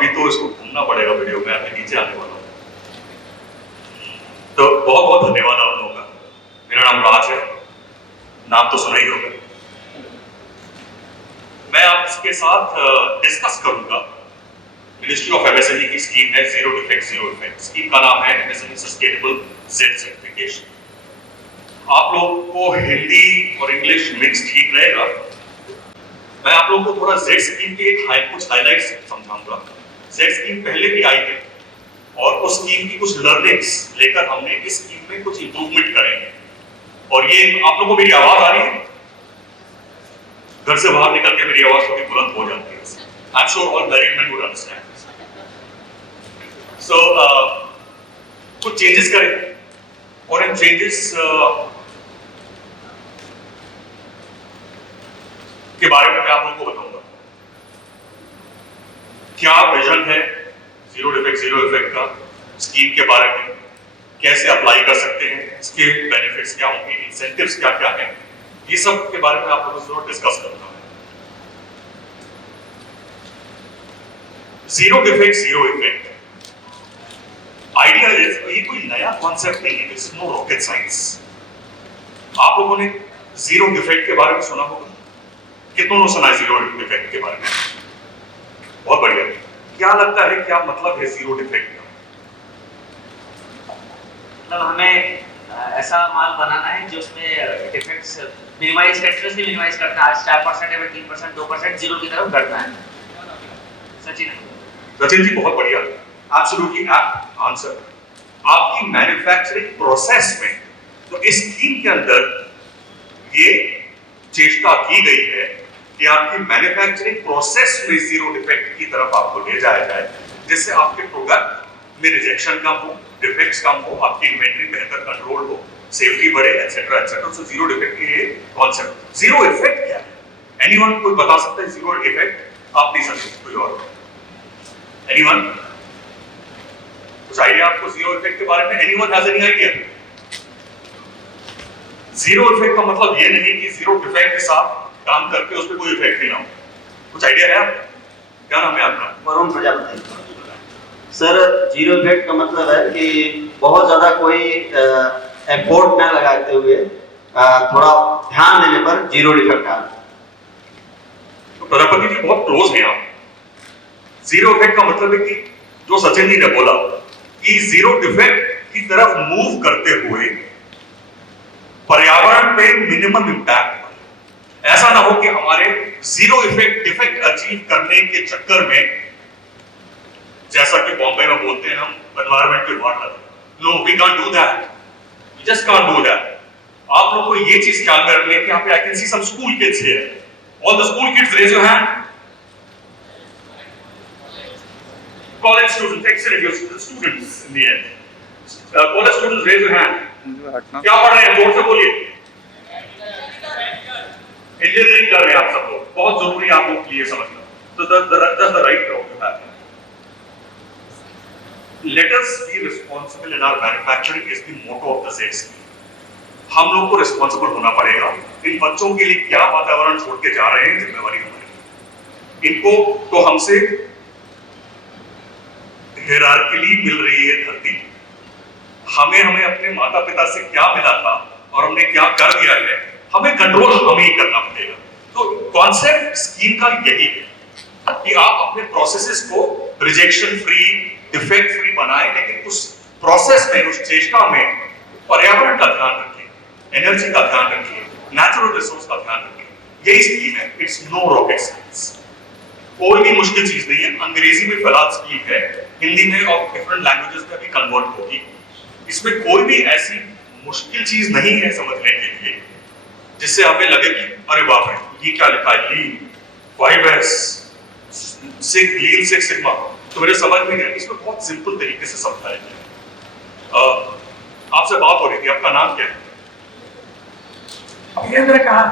अभी तो इसको घूमना पड़ेगा वीडियो में, अभी नीचे आने वाला हूँ। तो बहुत बहुत धन्यवाद आप लोगों का। मेरा नाम राज है, नाम तो सुना ही होगा। मैं आपके साथ डिस्कस करूंगा मिनिस्ट्री ऑफ एमएसएमई की स्कीम है zero defect zero effect. Scheme का नाम है एमएसएमई सस्टेनेबल जेड सर्टिफिकेशन। आप लोगों को हिंदी और इंग्लिश मिक्स ठीक रहेगा। मैं आप लोगों को थोड़ा जेड स्कीम के कुछ हाइलाइट्स समझाऊंगा। जेड स्कीम पहले भी आई है और उस स्कीम की कुछ लर्निंग्स लेकर हमने इस स्कीम में कुछ इंप्रूवमेंट करेंगे। और ये आप लोगों को मेरी आवाज आ रही है? घर से बाहर निकल के मेरी आवाज थोड़ी बुलंद हो जाती है। I am sure all married men would understand. So कुछ चेंजेस करेंगे और इन चेंजेस के बारे में मैं आप लोगों को बताऊंगा। क्या विजन है जीरो डिफेक्ट जीरो इफेक्ट का, स्कीम के बारे में कैसे अप्लाई कर सकते हैं, इसके बेनिफिट्स क्या होंगे, इंसेंटिव्स क्या क्या हैं, ये सब के बारे में आप लोगों से जरूर डिस्कस करूंगा। Zero defect zero effect idea ये कोई नया कॉन्सेप्ट नहीं है, इट्स नो रॉकेट साइंस। आप लोगों ने जीरो डिफेक्ट के बारे में सुना होगा, कितनों ने सुना है जीरो डिफेक्ट के बारे में? बहुत बढ़िया। क्या लगता है क्या मतलब है जीरो डिफेक्ट का? मतलब हमें ऐसा माल बनाना है जो उसमें डिफेक्ट्स मिनिमाइज कंटीन्यूअसली मिनिमाइज करना है। 4% या 3%, 2% जीरो की तरफ घटना है। सचिन जी बहुत बढ़िया, एब्सोल्युटली एप्ट आंसर। आपकी मैन्युफैक्चरिंग प्रोसेस में तो इस स्कीम के अंदर ये चेष्टा की गई है कि आपकी मैन्युफैक्चरिंग प्रोसेस में जीरो डिफेक्ट की तरफ आपको ले जाया जाए, जिससे आपके प्रोडक्ट में रिजेक्शन कम हो, डिफेक्ट्स कम हो, आपकी इन्वेंटरी बेहतर कंट्रोल हो, सेफ्टी बढ़े, etcetera etcetera. So zero defect की ये कॉन्सेप्ट। जीरो इफेक्ट क्या है? एनीवन कोई बता सकता है जीरो इफेक्ट? आप नहीं सकते, कोई और? एनीवन कुछ आइडिया आपको जीरो इफेक्ट के बारे में? Anyone has any idea? Zero effect का मतलब ये नहीं कि जीरो डिफेक्ट के साथ काम करके उस पर कोई इफेक्ट ही ना हो। कुछ आइडिया है आपको? क्या नाम है आपका? Varun Prajapati. Sir zero effect का मतलब है कि बहुत ज्यादा कोई एफर्ट न लगाते हुए थोड़ा ध्यान देने पर जीरो डिफेक्ट आ। तो प्रजापति जी बहुत क्लोज हैं आप। जीरो इफेक्ट का मतलब है कि जो सचिन जी ने बोला कि जीरो डिफेक्ट की तरफ मूव करते हुए पर्यावरण पे मिनिमम इंपैक्ट। ऐसा ना हो कि हमारे जीरो इफेक्ट डिफेक्ट अचीव करने के चक्कर में, जैसा कि बॉम्बे में बोलते हैं हम, एनवायरमेंट के वार्ड लगे। No, we can't do that, we just can't do that. आप लोगों को ये चीज ख्याल में रखनी है कि यहाँ पे I can see some school kids here. All the school kids raise your hand. College students, excellent, your students in the end. College students raise your hand. क्या पढ़ रहे हैं? जोर से बोलिए। इंजीनियरिंग कर रहे हैं आप सब लोग। बहुत जरूरी है आप लोग के लिए समझना। So that's the right crowd to have. Let us be responsible in our manufacturing is the motto of the Z scheme. हम लोग को रिस्पॉन्सिबल होना पड़ेगा। इन बच्चों के लिए क्या वातावरण छोड़ के जा रहे हैं, जिम्मेवारी हमारी। इनको तो हमसे हायरार्किली मिल रही है धरती। हमें अपने माता पिता से क्या मिला था और हमने क्या कर दिया है, हमें कंट्रोल हमें ही करना पड़ेगा। तो कॉन्सेप्ट स्कीम का यही है कि आप अपने प्रोसेसेस को रिजेक्शन फ्री, डिफेक्ट फ्री बनाएं, लेकिन उस प्रोसेस में, उस चेष्टा में पर्यावरण का ध्यान रखें, एनर्जी का ध्यान रखिए, नेचुरल रिसोर्स का ध्यान रखिए। यही स्कीम है। इट्स नो रॉकेट साइंस, कोई भी मुश्किल चीज नहीं है। अंग्रेजी में फिलहाल स्कीम है, हिंदी में और डिफरेंट लैंग्वेजेस में भी कन्वर्ट होगी। इसमें कोई भी ऐसी मुश्किल चीज नहीं है समझने के लिए जिससे हमें लगे कि अरे बाप रे, ये क्या लिखा है, लीन 5S लीन 6 सिग्मा, तो मेरे समझ में नहीं। इसमें बहुत सिंपल तरीके से समझाया गया। आपसे बात हो रही थी, आपका नाम क्या है? वीरेंद्र कहा।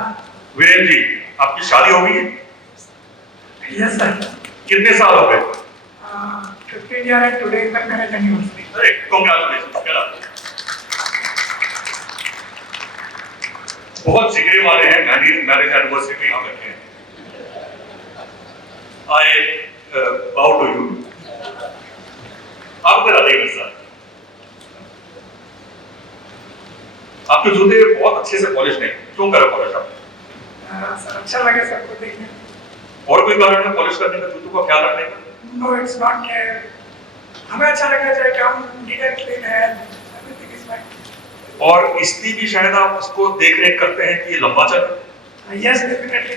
वीरेंद्र जी, आपकी शादी हो गई है? Yes sir. कितने साल हो गए? 15 years and today is the current anniversary. अरे कांग्रेचुलेशन। क्या बात है। बहुत जिगरे वाले हैं। मैरिज एनिवर्सरी में यहाँ बैठे हैं। I bow to you. आप करा देंगे सर, आपके जूते बहुत अच्छे से पॉलिश नहीं, क्यों करा पॉलिश आप? सर अच्छा लगे सबको देखने। और कोई कारण है पॉलिश करने का, जूतों का ख्याल रखने का? नो इट्स नॉट केयर, हमें अच्छा लगना चाहिए कि हम नीट एंड क्लीन है, एवरीथिंग इज फाइन। और इसलिए भी शायद आप उसको देख रेख करते हैं कि ये लंबा चले, यस डेफिनेटली,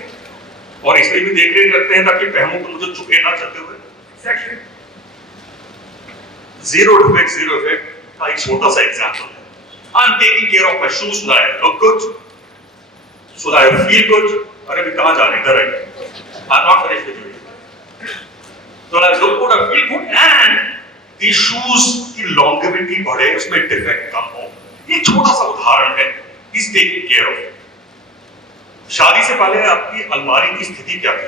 और इसलिए भी देख रेख करते हैं ताकि पहनूं तो मुझे चुके ना चलते हुए। एग्जैक्टली। जीरो इफेक्ट का एक छोटा सा एग्जांपल है। I am taking care of my shoes so that I look good, so that I feel good. अरे भी कहां जा रहे हैं, इधर आइए, I am not finished with you. So I look good, I feel good, and the shoes की longevity बढ़े, उसमें डिफेक्ट कम हो। ये छोटा सा उदाहरण है, इज टेकिंग केयर ऑफ। शादी से पहले आपकी अलमारी की स्थिति क्या थी?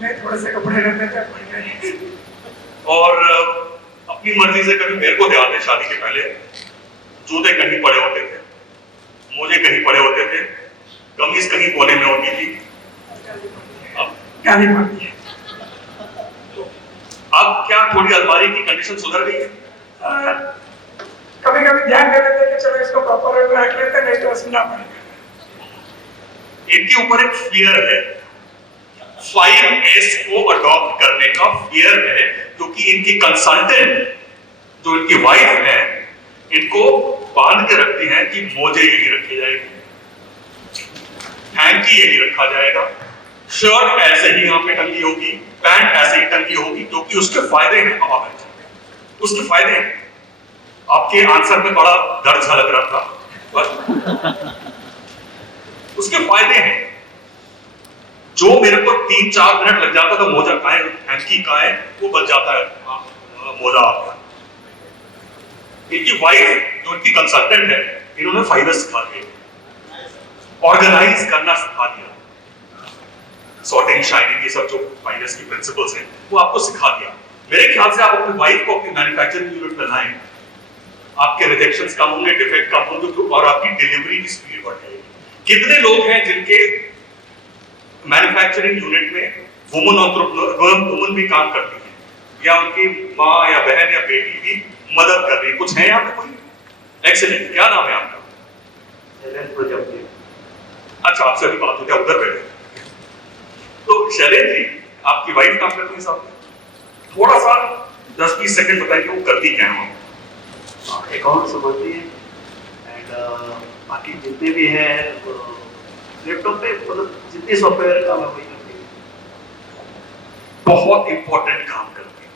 नहीं, थोड़े से कपड़े रहते थे, बढ़ गए। और अपनी मर्जी से कभी मेरे को ध्यान है, शादी के पहले जूते कहीं पड़े होते थे, मोजे कहीं पड़े होते थे, कमीज कहीं कोने में होती थी। क्या नहीं मानती है। अब क्या थोड़ी अलमारी की कंडीशन सुधर गई है? कभी कभी ध्यान दे देते कि चलो इसको प्रॉपर वे में रख लेते, नहीं तो सुनना पड़ेगा। इनके ऊपर एक फियर है, 5S को अडॉप्ट करने का फियर है, क्योंकि इनकी कंसल्टेंट जो इनकी वाइफ है, इनको बांध के रखती हैं कि मोजे यही रखे जाएंगे, हैंकी यही रखा जाएगा, शर्ट ऐसे ही यहाँ पे टंगी होगी, पैंट ऐसे ही टंगी होगी, क्योंकि उसके फायदे हैं। उसके फायदे हैं। आपके आंसर में बड़ा दर्द झलक रहा था, बस उसके फायदे हैं। जो मेरे को 3-4 मिनट लग जाता था मोजा कहाँ है, हैंकी कहाँ है, वो बच जाता है, मोजा आ गया। इनकी वाइफ जो इनकी कंसल्टेंट है, इन्होंने 5S सिखा दिया, ऑर्गेनाइज करना सिखा दिया, सॉर्टिंग, शाइनिंग, ये सब जो 5S की प्रिंसिपल्स हैं वो आपको सिखा दिया। मेरे ख्याल से आप अपनी वाइफ को अपनी मैन्युफैक्चरिंग यूनिट में लाएं, आपके रिजेक्शंस कम होंगे, डिफेक्ट कम होंगे, और आपकी डिलीवरी की स्पीड बढ़ जाएगी। कितने लोग हैं जिनके मैन्युफैक्चरिंग यूनिट में वुमन भी काम करती है, या उनकी माँ या बहन या बेटी भी मदद कर रही है? कुछ है यहाँ पे कोई? एक्सीलेंट। क्या नाम है आपका? शैलेंद्र प्रजापति। अच्छा, आपसे अभी बात हो गया, उधर बैठे। तो शैलेंद्र जी, आपकी वाइफ काम करती है साहब, थोड़ा सा 10-20 सेकंड बताइए वो करती क्या है? अकाउंट संभालती है, एंड बाकी जितने भी है लैपटॉप पे, मतलब जितने सॉफ्टवेयर काम है वही करती है। बहुत इंपॉर्टेंट काम करती है,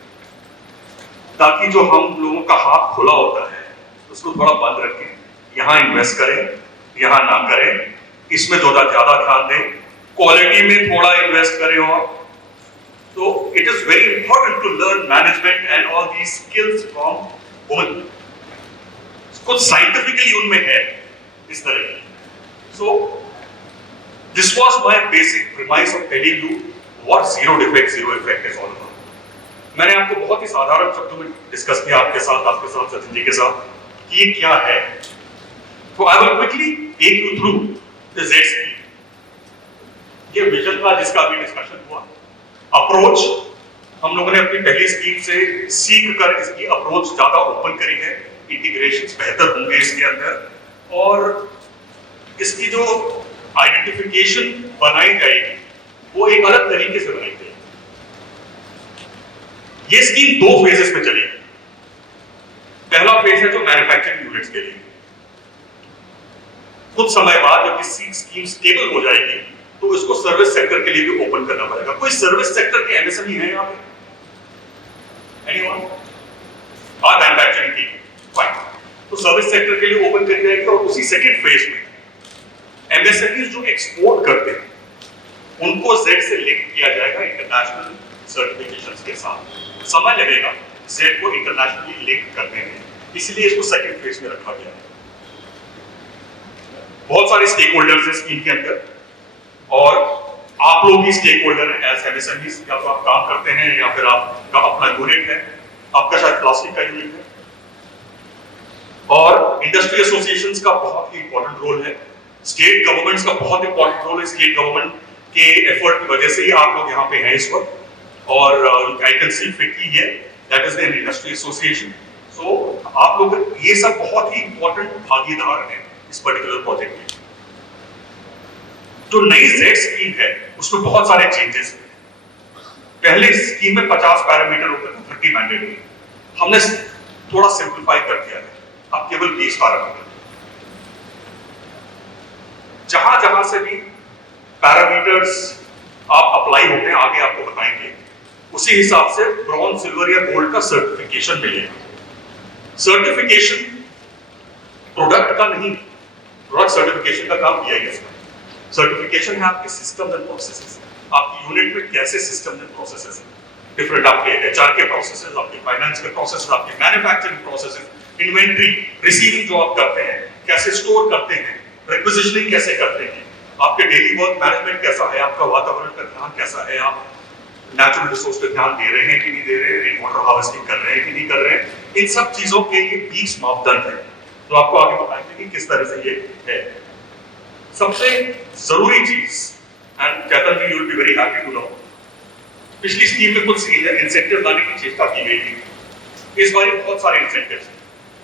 ताकि जो हम लोगों का हाथ खुला होता है उसको थोड़ा बंद रखें, यहाँ इन्वेस्ट करें, यहाँ ना करें, इसमें ज्यादा ध्यान दें, क्वालिटी में थोड़ा इन्वेस्ट करें। और तो it is very important to learn management and all these skills from women. कुछ साइंटिफिकली उनमें है इस तरह। So this was my basic premise of telling you what zero defect zero effect is all about. मैंने आपको बहुत ही साधारण शब्दों में डिस्कस किया आपके साथ सचिन जी के साथ कि ये क्या है। तो I will quickly take you through the ZED scheme. ये विजन का जिसका अभी डिस्कशन हुआ, अप्रोच हम लोगों ने अपनी पहली स्कीम से सीख कर इसकी अप्रोच ज्यादा ओपन करी है, इंटीग्रेशंस बेहतर होंगे इसके अंदर, और इसकी जो आइडेंटिफिकेशन बनाई जाएगी वो एक अलग तरीके से बनाई जाएगी। ये स्कीम 2 फेजेस में चलेगी। पहला फेज है जो मैन्युफैक्चरिंग यूनिट्स के लिए। कुछ समय बाद जब ये स्कीम स्टेबल हो जाएगी तो इसको सर्विस सेक्टर के लिए भी ओपन करना पड़ेगा। कोई सर्विस सेक्टर के एमएसएमई है यहाँ पे? एनीवन? और मैन्युफैक्चरिंग की फाइन, तो सर्विस सेक्टर के लिए ओपन करी जाएगी। और उसी सेकंड फेज में एमएसएमईज जो एक्सपोर्ट करते हैं उनको जेड से लिंक किया जाएगा इंटरनेशनल सर्टिफिकेशंस के साथ। समय लगेगा जेड को इंटरनेशनली लिंक करने में, इसलिए इसको सेकंड फेज में रखा गया है। बहुत सारे स्टेक होल्डर्स हैं स्कीम के अंदर, और आप लोग भी स्टेक होल्डर हैं एज एमएसएमईज। या तो आप काम करते हैं या फिर आपका अपना यूनिट है, आपका शायद प्लास्टिक का यूनिट है। और इंडस्ट्री एसोसिएशंस का बहुत ही इंपॉर्टेंट रोल है, स्टेट गवर्नमेंट्स का बहुत इंपॉर्टेंट रोल है। स्टेट गवर्नमेंट के एफर्ट की वजह से ही आप लोग यहाँ पे हैं इस वक्त। और आई कैन सी फिक्की है that is the industry association. So आप लोग ये सब बहुत ही इंपॉर्टेंट भागीदार हैं इस पर्टिकुलर प्रोजेक्ट में। जो नई जेड स्कीम है उसमें बहुत सारे चेंजेस हैं। पहले स्कीम में 50 पैरामीटर होते थे, 30 मैंडेटरी। हमने थोड़ा सिंप्लीफाई कर दिया है, अब केवल 20 पैरामीटर। जहां जहां से भी पैरामीटर्स आप अप्लाई होते हैं आगे आपको बताएंगे, उसी हिसाब से ब्रॉन्ज, सिल्वर या गोल्ड का सर्टिफिकेशन मिलेगा। सर्टिफिकेशन प्रोडक्ट का नहीं, प्रोडक्ट सर्टिफिकेशन का काम किया गया है। सर्टिफिकेशन है आपके सिस्टम एंड प्रोसेसेस, आपकी यूनिट में कैसे सिस्टम एंड प्रोसेसेस हैं, डिफरेंट आपके एचआर के प्रोसेसेस, आपके फाइनेंस के प्रोसेसेस, आपके मैन्युफैक्चरिंग प्रोसेसेस, इन्वेंटरी रिसीविंग जो आप करते हैं कैसे स्टोर करते हैं, रिक्विजिशनिंग कैसे करते हैं, आपके डेली वर्क मैनेजमेंट कैसा है, आपका वातावरण का ध्यान कैसा है, आप नेचुरल रिसोर्स पे ध्यान दे रहे हैं कि नहीं दे रहे हैं, रेन वाटर हार्वेस्टिंग कर रहे हैं कि नहीं कर रहे हैं। इन सब चीजों के ये 20 मापदंड है तो आपको आगे बताएंगे कि किस तरह से ये है। सबसे जरूरी चीज, and Chaitan ji you will be very happy to know, पिछली स्कीम में कुछ इंसेंटिव लाने की चेष्टा की गई थी, इस बार बहुत सारे इंसेंटिव्स हैं।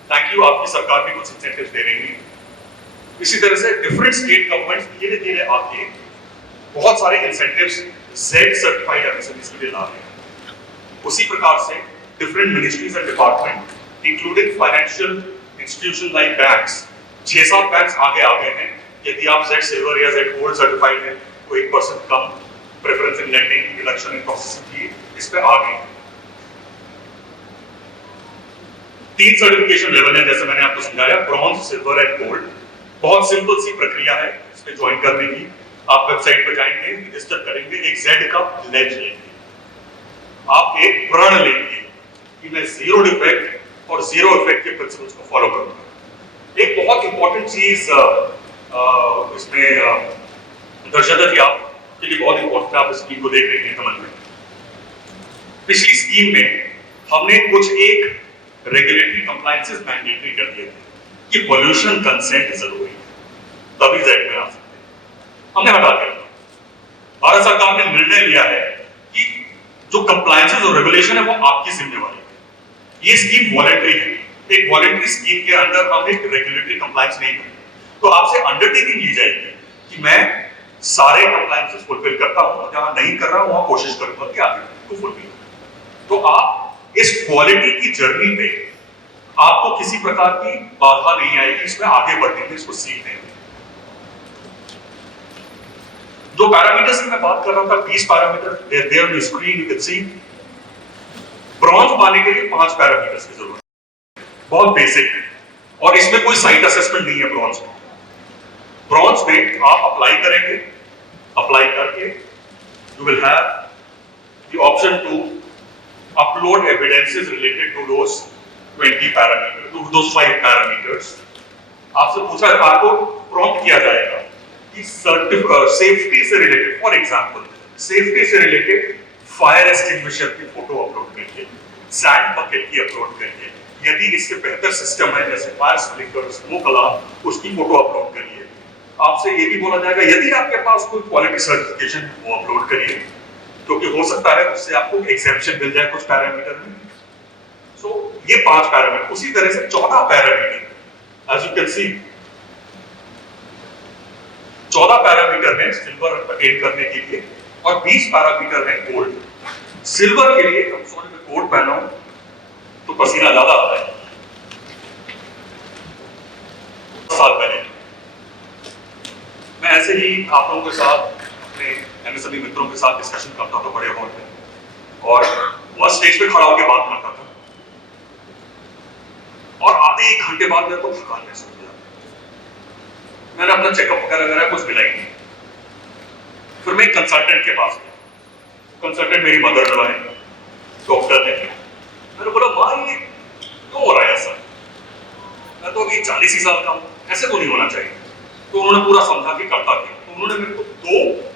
थैंक यू, आपकी सरकार भी कुछ इंसेंटिव्स दे रही है। इसी तरह से डिफरेंट स्टेट गवर्नमेंट्स धीरे धीरे आके बहुत सारे इंसेंटिव्स जेड सर्टिफाइड एमएसएमईज के लिए ला रहे हैं। उसी प्रकार से different ministries and department including financial institution like banks, 6-7 banks आगे आ गए हैं। यदि आप जेड सिल्वर या जेड गोल्ड सर्टिफाइड हैं तो 1% कम preference in lending, reduction in processing fee इस पे आ गए। 3 सर्टिफिकेशन लेवल है जैसे मैंने आपको समझाया, ब्रॉन्ज, सिल्वर एंड गोल्ड। बहुत सिंपल सी प्रक्रिया है इसमें ज्वाइन करने की। आप वेबसाइट पर जाएंगे, रजिस्टर करेंगे, एक जेड का लेज लेंगे, आप एक प्रण लेंगे कि मैं जीरो डिफेक्ट और जीरो इफेक्ट के प्रिंसिपल्स को फॉलो करूंगा। एक बहुत इंपॉर्टेंट चीज इसमें दर्शक जी आपके लिए बहुत इंपॉर्टेंट, आप इस स्कीम को देख रहे हैं समझ में। पिछली स्कीम में हमने कुछ एक रेगुलेटरी कंप्लायंसेस मैंडेटरी कर दिए थे कि पोल्यूशन कंसेंट जरूरी है, तभी जेड में आ सकते हैं, हमने हटा दिया। भारत सरकार ने निर्णय लिया है कि जो कंप्लायंसेस और रेगुलेशन है वो आपकी जिम्मेवारी है। ये स्कीम वॉलंटरी है, एक वॉलंटरी स्कीम के अंदर हम एक रेगुलेटरी कंप्लायंस नहीं करते, तो आपसे अंडरटेकिंग ली जाएगी कि मैं सारे कंप्लायंसेस फुलफिल करता हूं, जहां नहीं कर रहा हूं वहां कोशिश करूंगा कि आगे को फुलफिल करूं। तो आप इस क्वालिटी की जर्नी पे आपको किसी प्रकार की बाधा नहीं आएगी, इसमें आगे बढ़ने में, इसको सीखने में। जो पैरामीटर्स की मैं बात कर रहा था, 20 parameter there on the screen you can see. Bronze पाने के लिए 5 पैरामीटर्स की जरूरत है, बहुत बेसिक है, और इसमें कोई साइट असेसमेंट नहीं है। ब्रॉन्ज में आप अप्लाई करेंगे, अप्लाई करके you will have the option to upload evidences related to those 20 parameter, to those 5 parameters. आपसे पूछा, आपको प्रॉम्प्ट किया जाएगा कि सेफ्टी से रिलेटेड, फॉर एग्जांपल सेफ्टी से रिलेटेड फायर एक्सटिंग्विशर की फोटो अपलोड करिए, सैंड बकेट की अपलोड करिए, यदि इससे बेहतर सिस्टम है जैसे फायर स्प्रिंकलर, स्मोक अलार्म, उसकी फोटो अपलोड करिए। आपसे ये भी बोला जाएगा यदि आपके पास कोई क्वालिटी सर्टिफिकेशन है वो अपलोड करिए, क्योंकि हो सकता है उससे आपको एग्जेम्पशन मिल जाए कुछ पैरामीटर में। सो ये 5 पैरामीटर, उसी तरह से 14 parameter as you can see, 14 parameter है सिल्वर अटेन करने के लिए और 20 पैरामीटर है गोल्ड। सिल्वर के लिए हम सोने में कोट पहना हूं तो पसीना ज्यादा आता है। साल पहले मैं ऐसे ही आप लोगों के साथ, अपने एमएसएमई मित्रों के साथ डिस्कशन करता था बड़े हॉल में, और वह स्टेज पे खड़ा होकर बात करता था, और आधे 1 घंटे बाद मेरे को थकान महसूस हुआ। मैंने अपना चेकअप वगैरह कुछ मिला ही नहीं। फिर मैं कंसल्टेंट के पास गया, कंसल्टेंट मेरी मदर इन लॉ है, डॉक्टर ने। मैंने बोला माँ ये क्यों हो रहा है ऐसा, मैं तो अभी 40 ही साल का हूँ, ऐसे तो नहीं होना चाहिए। तो उन्होंने पूरा समझा के करता किया। तो उन्होंने मेरे को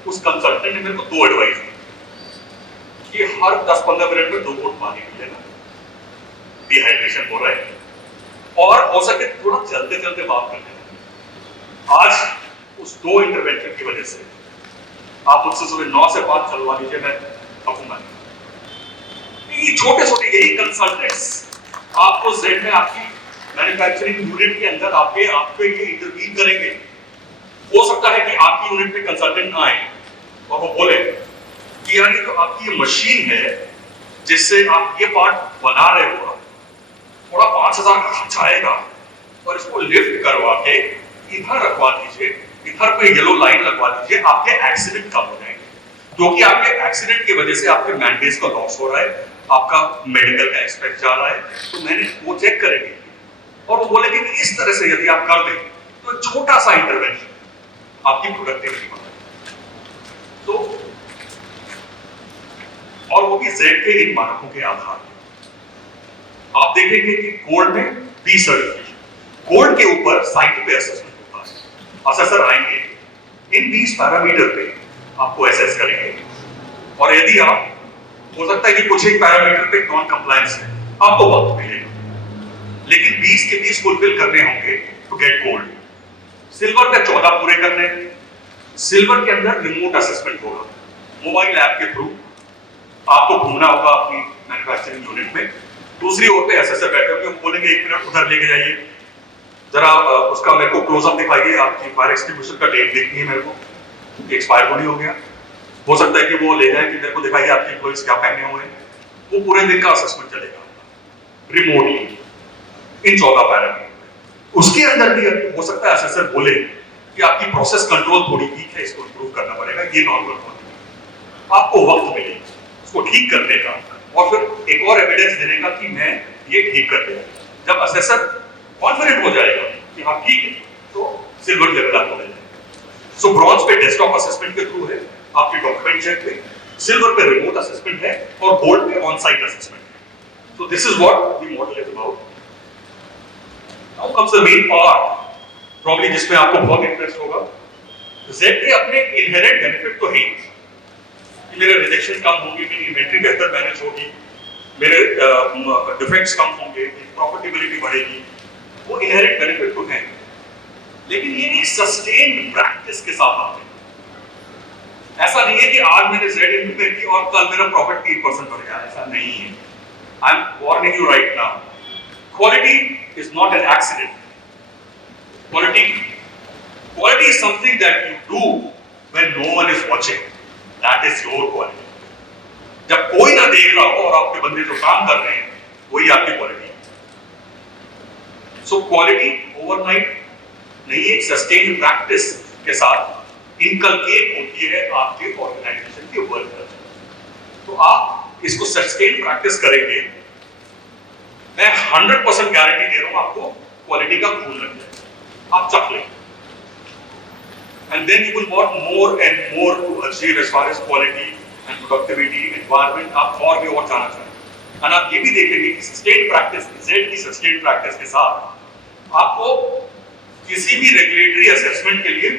उस कंसल्टेंट ने मेरे को 2 एडवाइस दी कि हर 10-15 मिनट में 2 घूंट पानी पी लेना, डिहाइड्रेशन हो रहा है, और हो सके थोड़ा चलते चलते बात कर लेना। आज उस 2 इंटरवेंशन की वजह से आप मुझसे सुबह 9 से 5 चलवा लीजिए, मैं थकूंगा नहीं। ये छोटे छोटे यही कंसल्टेंट्स आपको जेड में आपकी मैन्युफैक्चरिंग यूनिट के अंदर आपके ये इंटरवीन करेंगे। हो सकता है कि आपकी यूनिट में कंसल्टेंट आए और वो बोले कि यार ये तो आपकी ये मशीन है जिससे आप ये पार्ट बना रहे हो, थोड़ा 5,000 का खर्च आएगा और इसको लिफ्ट करवा के इधर रखवा दीजिए, इधर पे येलो लाइन लगवा दीजिए, आपके एक्सीडेंट कम हो जाएंगे। क्योंकि आपके एक्सीडेंट की वजह से आपके मैंडेज का लॉस हो रहा है, आपका मेडिकल का एक्सपेंस जा रहा है, तो मैंने वो चेक करेंगे और वो बोलेंगे कि इस तरह से यदि आप कर दें तो एक छोटा सा इंटरवेंशन आपकी प्रोडक्टिविटी बढ़ाएगा। तो और वो भी जेड के इन मानकों के आधार पर आप देखेंगे कि गोल्ड में 20 सर्टिफिकेशन, गोल्ड के ऊपर साइट पे असेसमेंट होता है। असेसर आएंगे इन 20 पैरामीटर पे आपको असेस करेंगे और यदि आप हो सकता है कि कुछ एक पैरामीटर पे नॉन कंप्लायंस है, आपको वक्त मिलेगा, लेकिन 20 के 20 फुलफिल करने होंगे टू गेट गोल्ड। सिल्वर पे 14 पूरे करने हैं। सिल्वर के अंदर रिमोट असेसमेंट होगा, मोबाइल ऐप के थ्रू आपको घूमना होगा अपनी मैन्युफैक्चरिंग यूनिट में। दूसरी ओर पे असेसर बैठे होंगे, वो बोलेंगे 1 मिनट उधर लेके जाइए, जरा उसका मेरे को क्लोजअप दिखाइए, आपकी फायर एक्सटिंग्विशर का डेट देखनी है मेरे को, एक्सपायर होनी हो गया। हो सकता है कि वो ले जाए कि मेरे को दिखाइए आपके एम्प्लॉइज क्या पहने हुए हैं। वो पूरे दिन का असेसमेंट चलेगा रिमोटली इन 14 पैरामीटर। उसके अंदर भी हो सकता है असेसर बोले कि आपकी प्रोसेस कंट्रोल थोड़ी वीक है, इसको इंप्रूव करना पड़ेगा, ये नॉर्मल होगा। आपको वक्त मिलेगा उसको ठीक करने का और फिर एक और एविडेंस देने का कि मैं ये ठीक कर दिया। जब असेसर कॉन्फिडेंट हो जाएगा कि हाँ ठीक है, तो सिल्वर लेवल आपको मिल जाएगा। सो ब्रॉन्ज पे डेस्कटॉप असेसमेंट के थ्रू है, आपके डॉक्यूमेंट चेक पे, सिल्वर पे रिमोट असेसमेंट है और गोल्ड पे ऑन साइट असेसमेंट है। So this is what the model is about. Now comes the main part, probably जिसमें आपको बहुत इंटरेस्ट होगा। जेड के अपने इनहेरेंट बेनिफिट तो है कि मेरे रिजेक्शन कम होंगे, मेरी इन्वेंटरी बेहतर मैनेज होगी, मेरे डिफेक्ट्स कम होंगे, प्रॉफिटेबिलिटी बढ़ेगी, वो इनहेरेंट बेनिफिट तो है, लेकिन ये एक सस्टेन्ड प्रैक्टिस के साथ आते हैं। ऐसा नहीं है कि आज मैंने जेड इंप्लीमेंट की और कल मेरा प्रॉफिट 3% बढ़ गया, ऐसा नहीं है। I am warning you right now, quality is not an accident. Quality is something that you do when no one is watching. That is your quality. जब कोई ना देख रहा हो और आपके बंदे जो काम कर रहे हैं वही आपकी क्वालिटी है। So quality overnight नहीं, एक सस्टेन्ड प्रैक्टिस के साथ इनकलकेट होती है आपके ऑर्गेनाइजेशन के वर्क कल्चर। तो आप इसको सस्टेन्ड प्रैक्टिस करेंगे, मैं 100% गारंटी दे रहा हूं आपको क्वालिटी का खून लग जाएगा, आप चख लेंगे। And then you will want more and more to achieve as far as quality and productivity, environment, आप और भी और जाना चाहेंगे। और आप ये भी देखेंगे कि सस्टेन्ड प्रैक्टिस, जेड की सस्टेन्ड प्रैक्टिस के साथ आपको किसी भी रेगुलेटरी असेसमेंट के लिए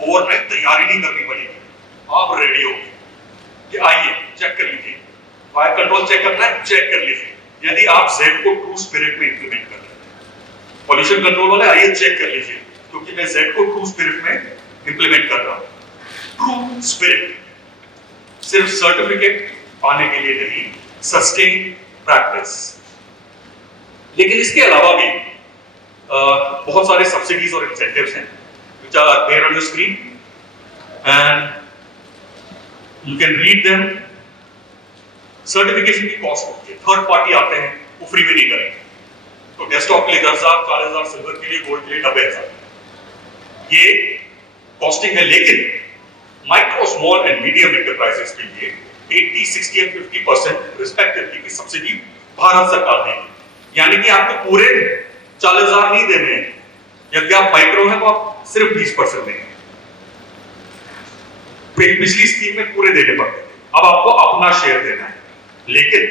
ओवरनाइट तैयारी नहीं करनी पड़ेगी। आप रेडी हो कि आइए चेक कर लीजिए, फायर कंट्रोल चेक करना है, चेक कर लीजिए। यदि आप जेड को ट्रू स्पिरिट में इंप्लीमेंट कर रहे हैं, पॉल्यूशन कंट्रोल वाले आइए चेक कर लीजिए, क्योंकि मैं जेड को ट्रू स्पिरिट में इंप्लीमेंट कर रहा हूं। ट्रू स्पिरिट सिर्फ सर्टिफिकेट पाने के लिए नहीं, सस्टेन प्रैक्टिस। लेकिन इसके अलावा भी बहुत सारे सब्सिडीज और इंसेंटिव्स हैं which are there on your screen and you can read them। Certification की कॉस्ट होती है, थर्ड पार्टी आते हैं वो फ्री में नहीं करेंगे। तो डेस्कटॉप के लिए 10,000, 40,000, सिल्वर के लिए, गोल्ड के लिए 90,000 ये कॉस्टिंग है। लेकिन micro, small and medium enterprises के लिए 80, 60 और 50% रिस्पेक्टिवली की सब्सिडी भारत सरकार देगी। यानी कि आपको पूरे 40,000 नहीं देने हैं, यदि आप माइक्रो हैं तो आप सिर्फ 20% देंगे। पिछली स्कीम में पूरे देने पड़ते थे, अब आपको अपना शेयर देना है। लेकिन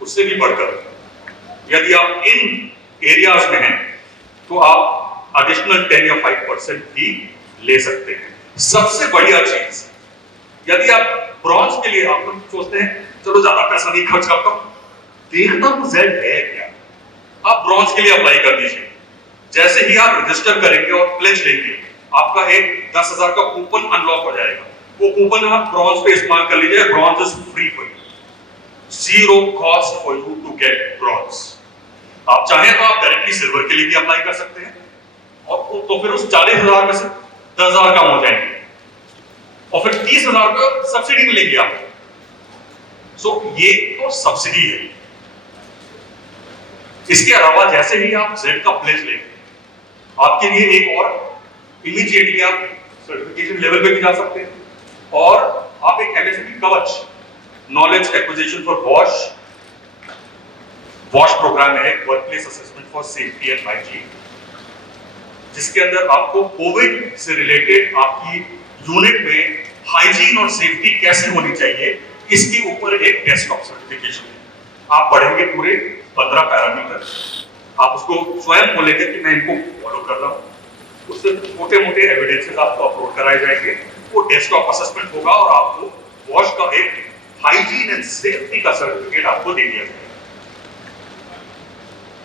उससे भी बढ़कर यदि आप इन एरियाज में हैं तो आप एडिशनल 10 या 5% भी ले सकते हैं। सबसे बढ़िया चीज, यदि आप ब्रॉन्ज के लिए आप सोचते हैं चलो ज्यादा पैसा नहीं खर्च करता हूं, देखता हूं जेड है क्या, आप ब्रॉन्ज के लिए अप्लाई कर दीजिए। जैसे ही आप रजिस्टर करेंगे और प्लेज लेंगे, आपका एक 10,000 का कूपन अनलॉक हो जाएगा। वो कूपन आप ब्रॉन्ज पे इस्तेमाल कर लीजिए, bronze is free for you. zero cost for you to get bronze. आप चाहें तो आप डायरेक्टली सिल्वर के लिए भी अप्लाई कर सकते हैं और तो फिर उस 40,000 में से 10,000 कम हो जाएंगे और फिर 30,000 का सब्सिडी मिलेगी आपको। सो ये तो सब्सिडी है। इसके अलावा जैसे ही आप जेड का प्लेस लेंगे आपके लिए एक और इमीडिएटली आप सर्टिफिकेशन लेवल पे भी जा सकते हैं और आप एक MSP Kavach knowledge acquisition for wash programme है, workplace assessment for safety and hygiene, जिसके अंदर आपको कोविड से रिलेटेड आपकी यूनिट में हाइजीन और सेफ्टी कैसे होनी चाहिए इसके ऊपर एक डेस्कटॉप सर्टिफिकेशन है। आप पढ़ेंगे पूरे 15 पैरामीटर, आप उसको स्वयं बोलेंगे कि मैं इनको फॉलो कर रहा हूँ, उससे छोटे मोटे एविडेंसेस आपको अपलोड कराए जाएंगे, वो डेस्कटॉप असेसमेंट होगा और आपको वॉश का एक हाइजीन एंड सेफ्टी का सर्टिफिकेट आपको दे दिया जाएगा।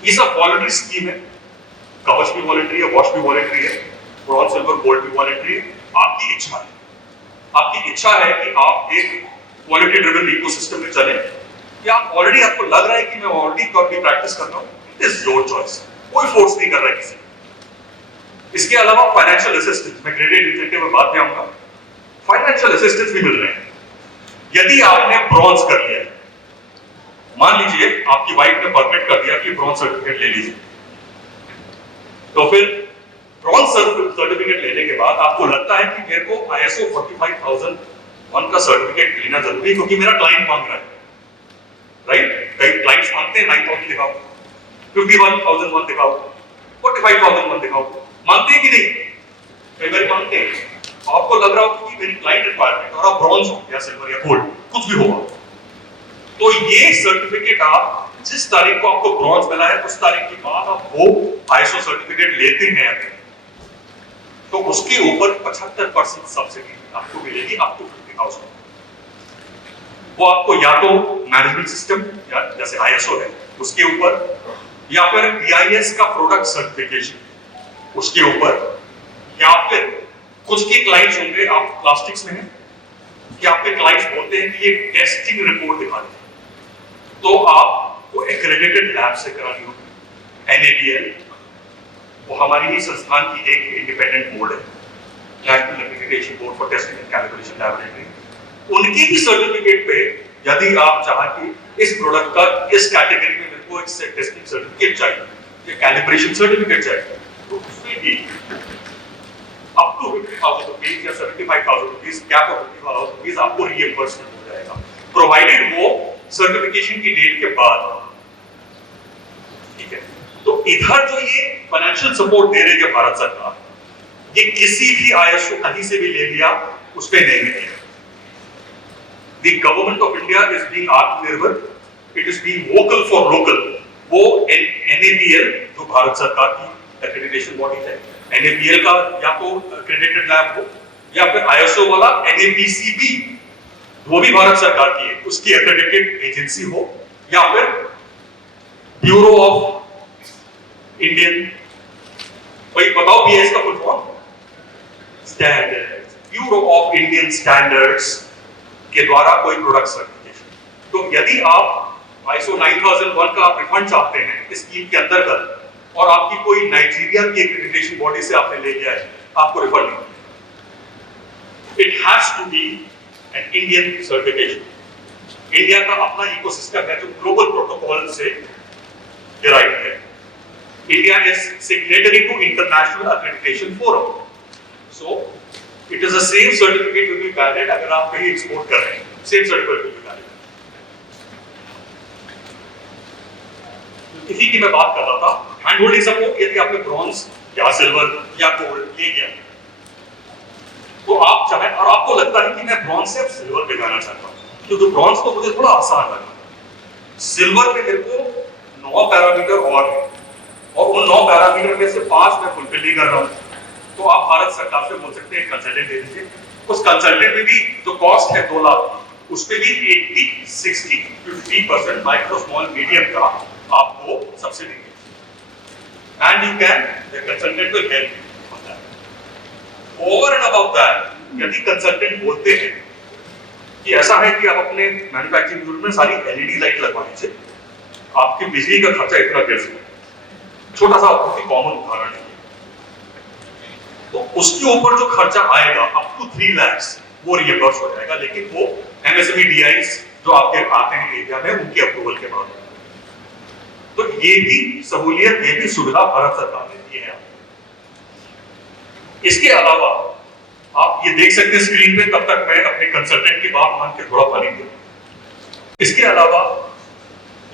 ये सब वॉलंटरी स्कीम है, कवच भी वॉलंटरी है, वॉश भी वॉलंटरी है, ब्रॉन्ज सिल्वर गोल्ड भी वॉलंटरी है। आपकी इच्छा है, आपकी इच्छा है कि आप एक क्वालिटी ड्रिवन इकोसिस्टम में चलें या आप ऑलरेडी आपको लग रहा है कि मैं ऑलरेडी कॉपी प्रैक्टिस कर रहा हूं, इट इज योर चॉइस, कोई फोर्स नहीं कर रहा है किसी। इसके अलावा फाइनेंशियल असिस्टेंस, मैं ग्रेडेड इंसेंटिव में बाद में आऊंगा, फाइनेंशियल असिस्टेंस भी मिल रहे हैं। यदि आपने ब्रॉन्ज कर लिया, मान लीजिए आपकी वाइफ ने परमिट कर दिया कि ब्रॉन्ज सर्टिफिकेट ले लीजिए, तो फिर ब्रॉन्ज सर्टिफिकेट लेने के बाद आपको लगता है कि मेरे को ISO 45001 का सर्टिफिकेट लेना जरूरी है क्योंकि मेरा क्लाइंट मांग रहा है, राइट? कई क्लाइंट्स मांगते हैं 9,000 दिखाओ, 51,001 दिखाओ, 45,001 दिखाओ, मांगते हैं कि नहीं? कई बार मांगते हैं। आपको लग रहा हो कि मेरी क्लाइंट रिक्वायरमेंट और आप ब्रॉन्ज हो या सिल्वर या गोल्ड कुछ भी होगा, तो ये सर्टिफिकेट आप जिस तारीख को आपको ब्रॉन्ज मिला है उस तारीख के बाद आप वो ISO सर्टिफिकेट लेते हैं अगर, तो उसके ऊपर 75% सब्सिडी आपको मिलेगी अप टू 50,000। वो आपको या तो मैनेजमेंट सिस्टम या जैसे ISO है उसके ऊपर, या फिर BIS का प्रोडक्ट सर्टिफिकेशन उसके ऊपर, या फिर कुछ के क्लाइंट्स होंगे, आप प्लास्टिक्स में हैं कि आपके क्लाइंट्स बोलते हैं कि ये टेस्टिंग रिपोर्ट दिखा दें, तो आपको एक्रेडिटेड लैब से करानी होगी। NABL वो हमारी ही संस्थान की एक इंडिपेंडेंट बोर्ड है, national accreditation board for testing and calibration laboratory, उनकी भी सर्टिफिकेट पे यदि आप चाहें कि इस प्रोडक्ट का इस कैटेगरी में मेरे को एक टेस्टिंग सर्टिफिकेट चाहिए या कैलिब्रेशन सर्टिफिकेट चाहिए, तो उसमें भी अप टू 50,000 रुपीज या 75,000 रुपीज, कैप ऑफ 50,000 रुपीज आपको रीइंबर्समेंट हो जाएगा, प्रोवाइडेड वो सर्टिफिकेशन की डेट के बाद। ठीक है, तो इधर जो ये फाइनेंशियल सपोर्ट दे रही है भारत सरकार, ये किसी भी ISO कहीं से भी ले लिया उस पे नहीं मिलेगा। The government of India is being आत्मनिर्भर, it is being vocal for local। वो NABL जो भारत सरकार की एक्रेडिटेशन बॉडी है, NABL का या तो एक्रेडिटेड लैब हो या फिर ISO वाला NABCB वो भी भारत सरकार की है, उसकी एक्रेडिटेड एजेंसी हो, या फिर ब्यूरो ऑफ इंडियन, भाई बताओ BIS का full form, standards, bureau of Indian standards के द्वारा कोई प्रोडक्ट सर्टिफिकेशन। तो यदि आप ISO 9001 का आप रिफंड चाहते हैं इस स्कीम के अंतर्गत और आपकी कोई नाइजीरिया की एक्रेडिटेशन बॉडी से आपने ले लिया है, आपको रिफंड नहीं मिलेगा। It has to be an Indian certification. India का अपना इकोसिस्टम है जो ग्लोबल प्रोटोकॉल से डिराइव है। India is signatory to international accreditation forum, so it is the same certificate will be valid अगर आप कहीं एक्सपोर्ट कर रहे हैं, same certificate will be valid. इसी की मैं बात कर रहा था, हैंड होल्डिंग सपोर्ट। यदि आपने ब्रॉन्ज या सिल्वर या गोल्ड ले लिया तो आप चाहे, और आपको लगता है कि मैं ब्रॉन्ज से अब सिल्वर पे जाना चाहता हूं, क्योंकि ब्रॉन्ज तो मुझे थोड़ा आसान लगा, सिल्वर पे मेरे को 9 पैरामीटर और है और उन 9 पैरामीटर में से 5 मैं फुलफिल नहीं कर रहा हूं, तो आप भारत सरकार से बोल सकते हैं कंसल्टेंट दे दीजिए। उस कंसल्टेंट में भी जो कॉस्ट है 2 लाख, उस पे भी 80, 60, 50% माइक्रो स्मॉल मीडियम का आपको सब्सिडी है, and you can, the consultant will help you on that. Over and above that, यदि कंसल्टेंट बोलते हैं कि ऐसा है कि आप अपने मैन्युफैक्चरिंग यूनिट में सारी एलईडी लाइट लगवा लीजिए, आपकी बिजली का खर्चा इतना गिर सकता। छोटा सा बहुत ही कॉमन उदाहरण है। तो उसके ऊपर जो खर्चा आएगा अप टू 3 लाख वो रियम्बर्स हो जाएगा, लेकिन वो एमएसएमई डीआईस जो आपके आते हैं एरिया में उनके अप्रूवल के बाद। तो ये भी सहूलियत, ये भी सुविधा भारत सरकार ने दी है। इसके अलावा आप ये देख सकते हैं स्क्रीन पे, तब तक मैं अपने कंसल्टेंट की बात मान के थोड़ा पानी दूं। इसके अलावा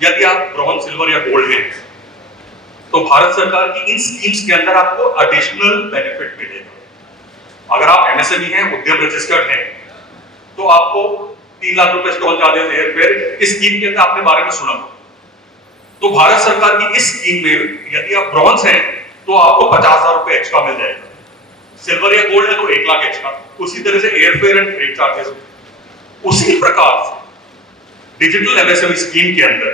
यदि आप ब्रॉन्ज, सिल्वर या गोल्ड हैं तो भारत सरकार की इन स्कीम्स के अंदर आपको एडिशनल बेनिफिट मिलेगा। अगर आप एमएसएमई हैं, उद्यम रजिस्टर्ड हैं, तो आपको 3 लाख रुपए स्टॉल चार्जेस एयरफेयर इस स्कीम के अंदर आपने बारे में सुना। तो भारत सरकार की इस स्कीम में यदि आप ब्रॉन्ज हैं तो आपको 50,000 रुपए एक्स्ट्रा मिल जाएगा, सिल्वर या गोल्ड है तो 1 लाख एक्स्ट्रा। उसी तरह से एयरफेयर एंड फ्रेट चार्जेस। उसी प्रकार से डिजिटल एमएसएमई स्कीम के अंदर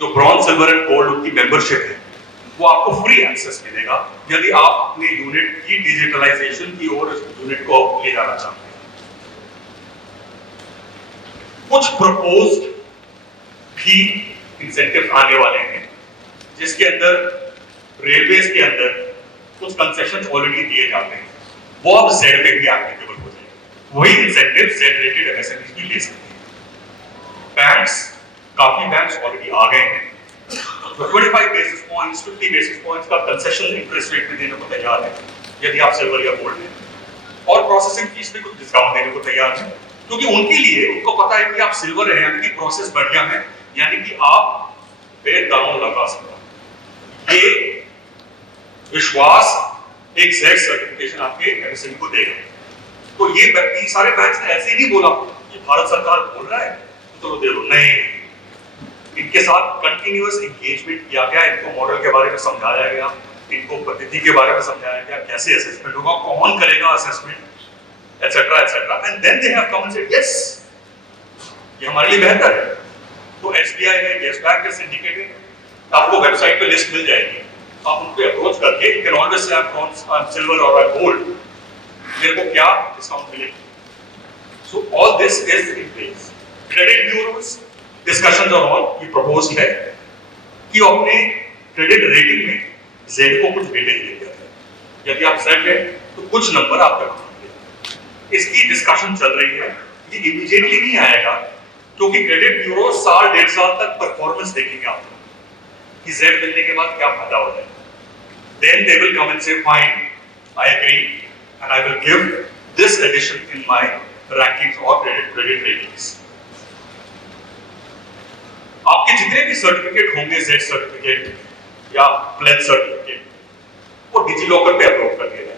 जो ब्रॉन्ज, सिल्वर एंड गोल्ड उनकी मेंबरशिप है वो आपको फ्री एक्सेस मिलेगा यदि आप अपने यूनिट की डिजिटलाइजेशन की ओर यूनिट को ले जाना चाहते हैं। कुछ प्रपोज्ड भी इंसेंटिव आने वाले हैं, जिसके अंदर रेलवेज के अंदर कुछ कंसेशन ऑलरेडी दिए जाते हैं, वो अब जेड पे भी एप्लीकेबल हो जाएंगे। वही इंसेंटिव जेड रेटेड एमएसएमई भी ले सकते हैं। बैंक्स, काफी बैंक्स ऑलरेडी आ गए हैं, तो 25 बेसिस पॉइंट्स, 50 बेसिस पॉइंट्स का कंसेशन इंटरेस्ट रेट में देने को तैयार है यदि आप सिल्वर या गोल्ड हैं, और प्रोसेसिंग फीस में कुछ डिस्काउंट देने को तैयार है, क्योंकि उनके लिए, उनको पता है कि आप सिल्वर है यानी कि प्रोसेस बढ़िया है, यानी कि आप बेदाम लगा सकते हैं। ये विश्वास एक जेड सर्टिफिकेशन आपके एमएसएमई को देगा। तो ये सारे बैंक्स ने ऐसे ही नहीं बोला कि भारत सरकार बोल रहा है तो चलो दे दो, नहीं, इनके साथ कंटिन्यूअस एंगेजमेंट किया गया, इनको मॉडल के बारे में समझाया गया, इनको पद्धति के बारे में समझाया गया, कैसे असेसमेंट होगा, कौन करेगा assessment, etcetera etcetera, and then they have come and said yes, ये हमारे लिए बेहतर है। तो एसबीआई है, यस बैंक है, सिंडिकेट है, आपको वेबसाइट पे लिस्ट मिल जाएगी, आप उनको अप्रोच करके you can always say I M silver और आई एम गोल्ड, मेरे को क्या डिस्काउंट मिलेगा। So all this is in place. Credit bureaus discussions are on, ये प्रपोज्ड है कि अपने क्रेडिट रेटिंग में जेड को कुछ वेटेज दे दिया जाए। यदि आप जेड है तो कुछ नंबर आप रखेंगे। इसकी डिस्कशन चल रही है, ये इमीडिएटली नहीं आएगा, क्योंकि क्रेडिट ब्यूरो साल 1.5 साल तक परफॉर्मेंस देखेंगे आपको कि जेड मिलने के बाद क्या फायदा हो जाए। Then they will come and say, fine, I agree, and I will give this addition in my rankings or credit ratings. आपके जितने भी सर्टिफिकेट होंगे, जेड सर्टिफिकेट या प्लेज सर्टिफिकेट, वो डिजी लॉकर पे अपलोड कर दिया जाए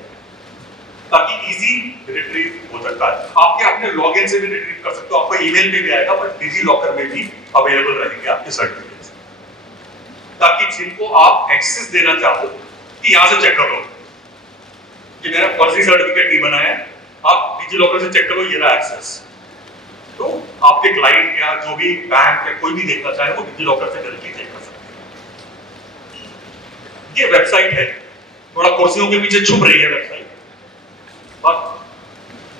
ताकि इजी रिट्रीव हो सकता है। आपके अपने लॉगिन से भी रिट्रीव कर सकते हो, आपको ईमेल पे भी आएगा, पर डिजी लॉकर में भी अवेलेबल रहेंगे आपके सर्टिफिकेट्स, ताकि जिनको आप एक्सेस देना चाहो कि यहां से चेक कर लो कि मैंने फर्जी सर्टिफिकेट नहीं बनाया, आप डिजी लॉकर से चेक करो, ये रहा एक्सेस। तो आपके क्लाइंट या जो भी बैंक या कोई भी देखना चाहे वो डिजी लॉकर से डायरेक्टली चेक कर सकते हैं। ये वेबसाइट है, थोड़ा कुर्सियों के पीछे छुप रही है वेबसाइट,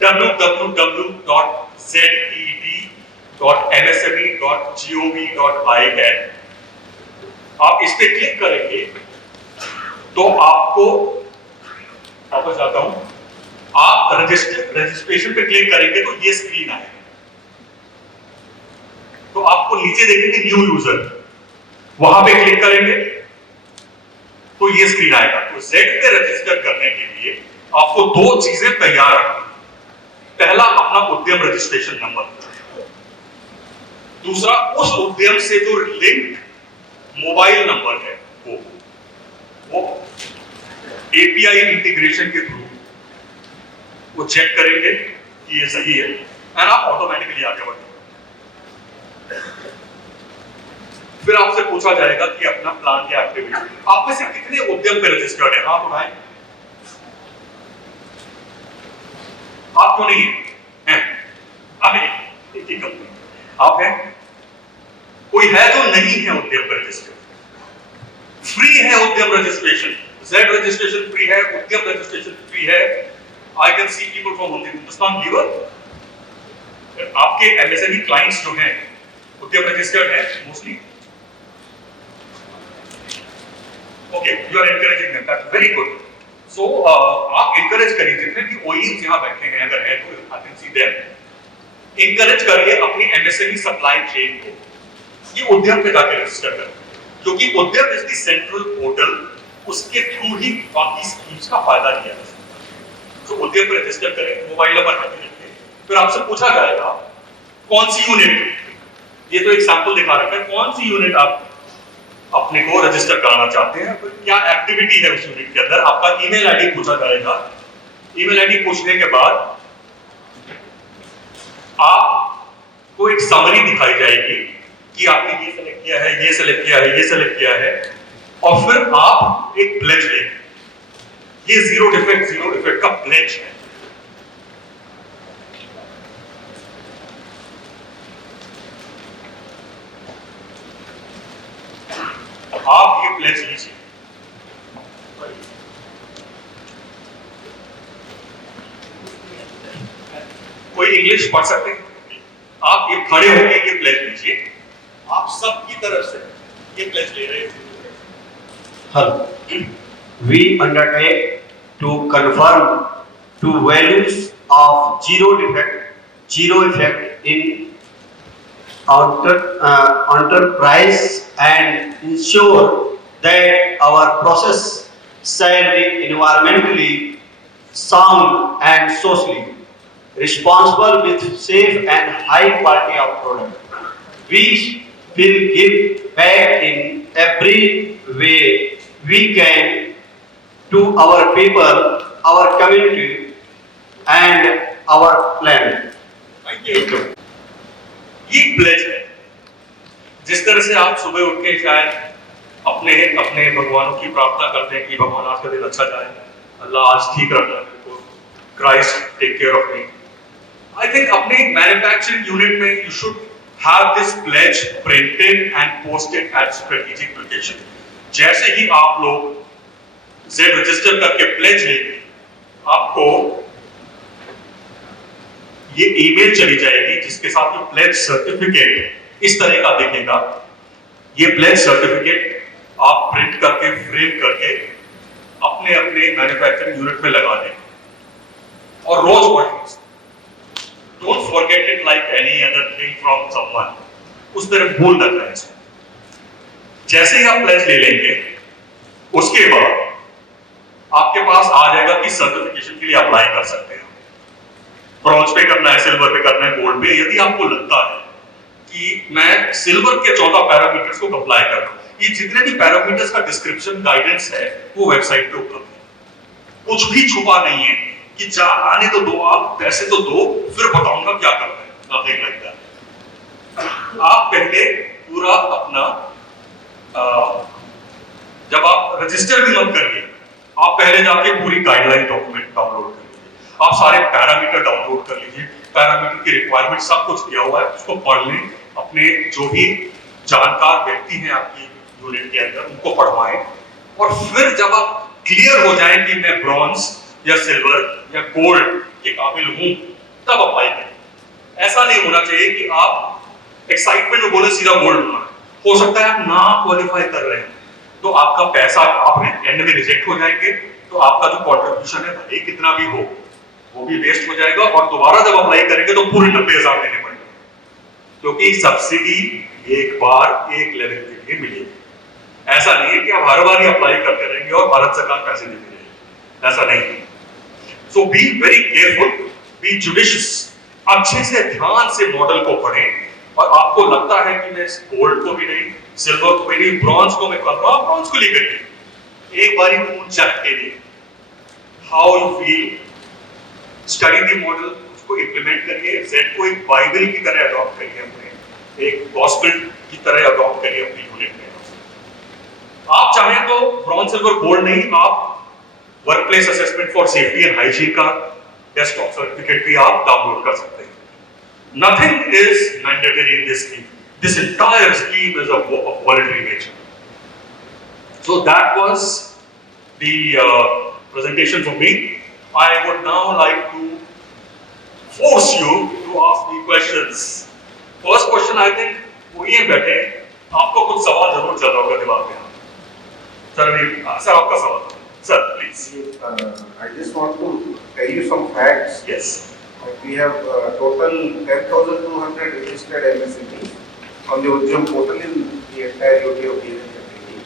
www.zed.msme.gov.in। आप इस पे क्लिक करेंगे तो आपको, वापस जाता हूं, आप रजिस्ट्रेशन पे क्लिक करेंगे तो ये स्क्रीन आएगी। तो आपको नीचे देखेंगे न्यू यूजर, वहां पे क्लिक करेंगे तो ये स्क्रीन आएगा। तो जेड पे रजिस्टर करने के लिए आपको 2 चीजें तैयार रखनी। पहला, अपना उद्यम रजिस्ट्रेशन नंबर। दूसरा, उस उद्यम से जो लिंक मोबाइल नंबर है वो एपीआई इंटीग्रेशन के थ्रू वो चेक करेंगे कि ये सही है, एंड आप ऑटोमेटिकली आगे बढ़ेंगे। फिर आपसे पूछा जाएगा कि अपना प्लान या एक्टिविटी, आप में से कितने उद्यम पे रजिस्टर्ड है, हाथ उठाएं। आप क्यों नहीं हैं? आप हैं? कोई है जो नहीं है उद्यम पे रजिस्टर्ड? फ्री है उद्यम रजिस्ट्रेशन, जेड रजिस्ट्रेशन फ्री है, उद्यम रजिस्ट्रेशन फ्री है। I can see people from Hindustan Lever. आप आपके एमएसएमई क्लाइंट्स जो हैं उद्यम रजिस्टर्ड हैं mostly? Okay, you are encouraging them, that's very good. So आप एनकरेज करिए जितने भी ओईएम्स यहाँ बैठे हैं, अगर है तो आई कैन सी देम, एनकरेज करिए अपनी एमएसएमई सप्लाई चेन को ये उद्यम पे जाके रजिस्टर करें, क्योंकि उद्यम इज द सेंट्रल पोर्टल, उसके थ्रू ही बाकी स्कीम्स का फायदा लिया जा सकता है। तो उद्यम पे रजिस्टर करें, मोबाइल नंबर रखिए, फिर आपसे पूछा जाएगा कौन सी यूनिट, ये तो एक सैंपल दिखा रखा है, कौन सी यूनिट आप अपने को रजिस्टर कराना चाहते हैं, फिर क्या एक्टिविटी है उस यूनिट के अंदर, आपका ईमेल आईडी पूछा जाएगा। ईमेल आईडी पूछने के बाद आपको एक समरी दिखाई जाएगी कि आपने ये सेलेक्ट किया है, ये सेलेक्ट किया है, ये सेलेक्ट किया है, और फिर आप एक प्लेज लेंगे। ये जीरो डिफेक्ट का प्लेज है। आप ये प्लेज लीजिए, कोई इंग्लिश पढ़ सकते हैं? आप ये खड़े होकर ये प्लेज लीजिए, आप सबकी तरफ से ये प्लेज ले रहे हैं। Hello. We undertake to conform to values of zero effect in enterprise and ensure that our process shall be environmentally sound and socially responsible with safe and high quality of product. We will give back in every way we can to our people, our community and our planet. Thank you. ये pledge है। जिस तरह से आप सुबह उठ के शायद अपने अपने भगवानों की प्रार्थना करते हैं कि भगवान आज का दिन अच्छा जाए, अल्लाह आज ठीक रखना मेरे को, Christ take care of me. I think अपने मैन्युफैक्चरिंग यूनिट में you should have this pledge printed and posted at strategic location. जैसे ही आप लोग जेड रजिस्टर करके प्लेज लेंगे, आपको ये ईमेल चली जाएगी जिसके साथ ये प्लेज सर्टिफिकेट इस तरह का दिखेगा। ये प्लेज सर्टिफिकेट आप प्रिंट करके फ्रेम करके अपने अपने मैन्युफैक्चरिंग यूनिट में लगा दें और रोज पढ़ें। Don't forget it like any other thing from someone, उस तरह भूल न जाए इसको। जैसे ही आप प्लेज ले लेंगे, उसके बाद आपके पास आ जाएगा कि सर्टिफिकेशन के लिए अप्लाई कर सकते हैं। ब्रॉन्ज पे करना है, सिल्वर पे करना है, गोल्ड पे। यदि आपको लगता है कि मैं सिल्वर के 14 पैरामीटर्स को अप्लाई कर रहा हूं, ये जितने भी पैरामीटर्स का डिस्क्रिप्शन गाइडेंस है वो वेबसाइट पे उपलब्ध है। कुछ भी छुपा नहीं है कि जा आने तो दो, आप पैसे तो दो, फिर बताऊंगा क्या करना है, नथिंग लाइक दैट। आप पहले पूरा अपना जब आप रजिस्टर भी मत करिए, आप पहले जाके पूरी गाइडलाइन डॉक्यूमेंट डाउनलोड कर लीजिए, आप सारे पैरामीटर डाउनलोड कर लीजिए, पैरामीटर की रिक्वायरमेंट सब कुछ दिया हुआ है, उसको पढ़ लें। अपने जो भी जानकार व्यक्ति हैं आपकी यूनिट के अंदर, उनको पढ़वाएं, और फिर जब आप क्लियर हो जाएं कि मैं ब्रॉन्ज या सिल्वर या गोल्ड के काबिल हूं, तब अप्लाई करें। ऐसा नहीं होना चाहिए कि आप एक्साइटमेंट में बोले सीधा गोल्ड होना। हो सकता है आप ना क्वालिफाई कर रहे हैं तो आपका पैसा आप एंड में रिजेक्ट हो जाएंगे, तो आपका जो कंट्रीब्यूशन है भले कितना भी हो वो भी वेस्ट हो जाएगा, और दोबारा जब अप्लाई करेंगे तो पूरे 90,000 देने पड़ेंगे, क्योंकि सब्सिडी एक बार एक लेवल के लिए मिलेगी। ऐसा नहीं है कि आप हर बार ही अप्लाई करते रहेंगे और भारत सरकार पैसे देती रहेगी, ऐसा नहीं है। So be very careful, be judicious, अच्छे से ध्यान से मॉडल को पढ़ें, और आपको लगता है कि मैं गोल्ड को भी नहीं, सिल्वर को भी नहीं, ब्रॉन्ज को मैं कर रहा हूं, ब्रॉन्ज को लेकर के एक बारी मून चेक के लिए how you feel, study the model, उसको इंप्लीमेंट करिए, जेड को एक बाइबल की तरह अडॉप्ट करिए, अपने एक गॉस्पेल की तरह अडॉप्ट करिए अपनी यूनिट में। आप चाहें तो ब्रॉन्ज सिल्वर गोल्ड नहीं, आप workplace assessment for safety and hygiene का डेस्कटॉप सर्टिफिकेट भी आप डाउनलोड कर सकते हैं। Nothing is mandatory in this scheme. This entire scheme is of voluntary nature. So that was the presentation from me. I would now like to force you to ask me questions. First question, I think वही बैठे आपको कुछ सवाल जरूर चल रहा होगा दिमाग में. सर सर आपका सवाल. Sir, please. I just want to tell you some facts. Yes. We have total 10,200 registered MSMEs on the Ujjum portal in the entire UT of category.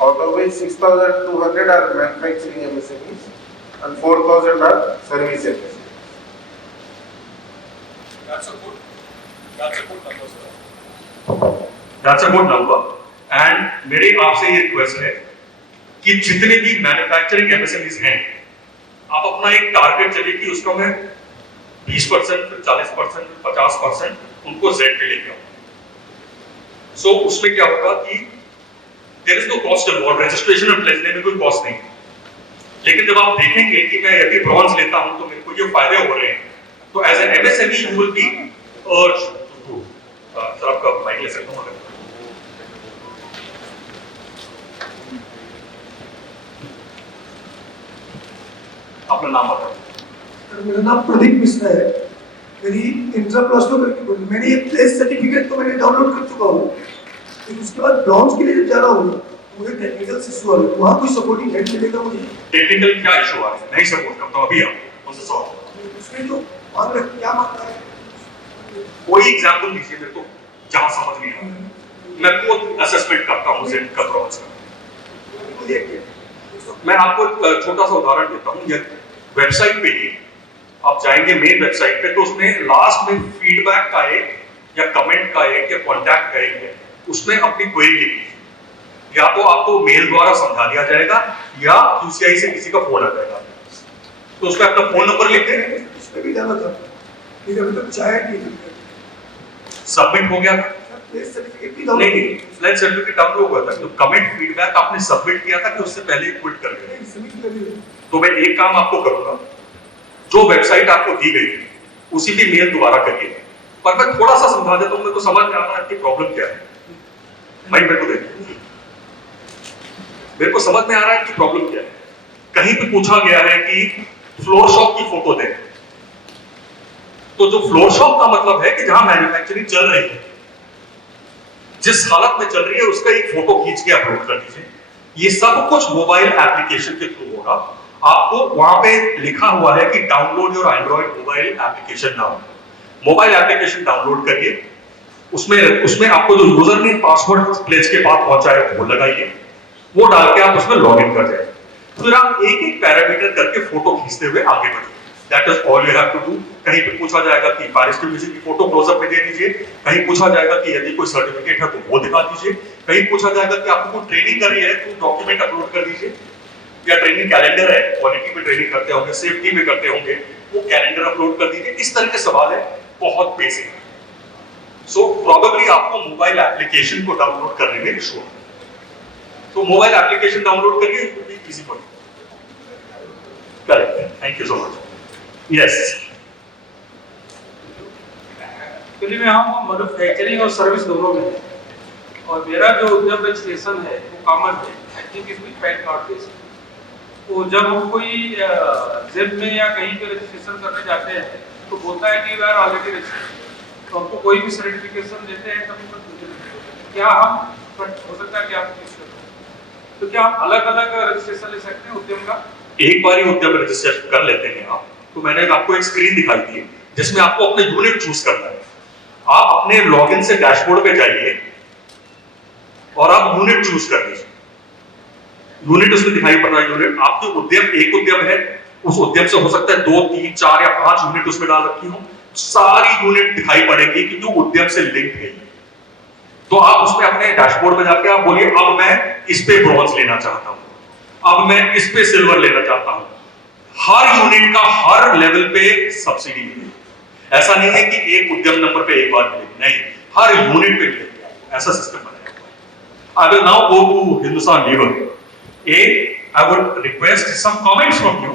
Out of which 6,200 are manufacturing MSMEs and 4,000 are service MSMEs. That's a good number, sir. That's a good number. And मेरे आपसे ये request है कि जितने भी manufacturing MSMEs हैं, आप अपना एक टारगेट चलिए कि उसका मैं 20%, 40%, 50% उनको जेड पे लेके आऊं. सो उसमें क्या होगा कि there is no cost involve, registration और प्लेसमेंट में कोई कॉस्ट नहीं. लेकिन जब आप देखेंगे कि मैं यदि ब्रॉन्ज लेता हूं तो मेरे को ये फायदे हो रहे हैं, तो as an MSME you will be urge to. Sir आपका माइक ले सकता हूं? अपना नाम बताओ. मेरा नाम प्रदीप मिश्रा है. मेरी इंटर प्लस टू करके मैंने ये प्लेस सर्टिफिकेट तो मैंने डाउनलोड कर चुका हूँ, लेकिन उसके बाद ब्राउन्स के लिए जब जा रहा हूँ मुझे टेक्निकल इशू आ रहा है. वहाँ कोई सपोर्टिंग हेल्प मिलेगा मुझे? टेक्निकल क्या इशू आ रहा है? नहीं सपोर्ट करता हूँ अभी. आप मुझसे सवाल उसमें जो मांग रहा क्या मांग रहा है? कोई एग्जांपल दीजिए मेरे को जहाँ समझ नहीं आ रहा. मैं खुद असेसमेंट करता हूँ जेड का ब्रॉन्ज का. मैं आपको एक छोटा सा उदाहरण देता हूँ. ये वेबसाइट पे ही आप जाएंगे मेन वेबसाइट पे, तो उसमें लास्ट में फीडबैक का एक या कमेंट का एक या कॉन्टैक्ट का एक है, उसमें अपनी क्वेरी लिखी. या तो आपको मेल द्वारा समझा दिया जाएगा या QCI से किसी का फोन आ जाएगा, तो उसमें अपना फोन नंबर लिख दें. उस पे भी डाला था, लेकिन अभी तक चाहे नहीं. सबमिट हो गया था? प्लेस सर्टिफिकेट भी नहीं नहीं, फ्लैट सर्टिफिकेट डाउनलोड हुआ था. तो कमेंट फीडबैक आपने सबमिट किया था कि उससे पहले क्विट कर दिया? तो मैं एक काम आपको करूंगा, जो वेबसाइट आपको दी गई है उसी पे मेल दोबारा करिए, पर मैं थोड़ा सा समझा देता हूं. मेरे को समझ में आ रहा है कि प्रॉब्लम क्या है. भाई मेरे को देखिए, मेरे को समझ में आ रहा है कि प्रॉब्लम क्या है. कहीं पे पूछा गया है कि फ्लोर शॉप की फोटो दें, तो जो फ्लोर शॉप का मतलब है कि जहां मैन्युफैक्चरिंग चल रही है, जिस हालत में चल रही है उसका एक फोटो खींच के अपलोड कर दीजिए. ये सब कुछ मोबाइल एप्लीकेशन के थ्रू होगा. आपको वहां पे लिखा हुआ है कि download your Android mobile application now. Mobile application download करिए. उसमें आपको जो यूजर नेम पासवर्ड प्लेस के पास पहुंचा है वो लगाइए, वो डाल के आप उसमें लॉग इन कर जाए. फिर आप एक एक पैरामीटर करके फोटो खींचते हुए आगे बढ़िए. That is all you have to do. कहीं पे पूछा जाएगा कि फायर एक्सटिंग्विशर की फोटो क्लोजअप में दे दीजिए, कहीं पूछा जाएगा कि यदि कोई सर्टिफिकेट है तो वो दिखा दीजिए, कहीं पूछा जाएगा कि आपको कोई ट्रेनिंग करी है तो डॉक्यूमेंट अपलोड कर दीजिए, या ट्रेनिंग कैलेंडर है, क्वालिटी में ट्रेनिंग करते होंगे, सेफ्टी में करते होंगे, वो कैलेंडर अपलोड कर दीजिए. इस तरह के सवाल है, बहुत बेसिक है. सो प्रोबेबली आपको मोबाइल एप्लीकेशन को डाउनलोड करने में इशू है, तो मोबाइल एप्लीकेशन डाउनलोड करिए. Easy for you. Correct. Thank you so much. Yes. Actually में हम मैन्युफैक्चरिंग और सर्विस दोनों में है, और मेरा जो उद्यम रजिस्ट्रेशन है वो कॉमन है. आई थिंक इसमें पैन कार्ड बेस्ड. तो जब हम कोई जेब में या कहीं पे रजिस्ट्रेशन करने जाते हैं तो बोलता है कि वी आर ऑलरेडी रजिस्टर्ड. तो हमको कोई भी सर्टिफिकेशन देते हैं तब क्या हम हो सकता है कि आप यूज करते हैं, तो क्या हम अलग अलग रजिस्ट्रेशन ले सकते हैं उद्यम का? एक बार ही उद्यम रजिस्टर कर लेते हैं आप, तो मैंने आपको एक स्क्रीन दिखाई थी जिसमें आपको अपने यूनिट चूज करना है. आप अपने लॉगिन से डैशबोर्ड पे जाइए और आप यूनिट चूज कर लीजिए. यूनिट उसमें दिखाई पड़ रहा है. यूनिट आपके उद्यम, एक उद्यम है, उस उद्यम से हो सकता है 2, 3, 4 या 5 यूनिट उसमें डाल रखी हो. सारी यूनिट दिखाई पड़ेगी कि जो उद्यम से लिंक है. तो आप उसमें अपने डैशबोर्ड में जाके आप बोलिए अब मैं इस पे ब्रॉन्ज लेना चाहता हूं, अब मैं इस पे सिल्वर लेना चाहता हूं. हर यूनिट का हर लेवल पे सब्सिडी मिलेगी. ऐसा नहीं है कि एक उद्यम नंबर पे एक बार मिलेगी, नहीं, हर यूनिट पे मिलेगी. ऐसा सिस्टम बनाया हुआ है. I will now go to Hindustan Lever. I would request some comments from you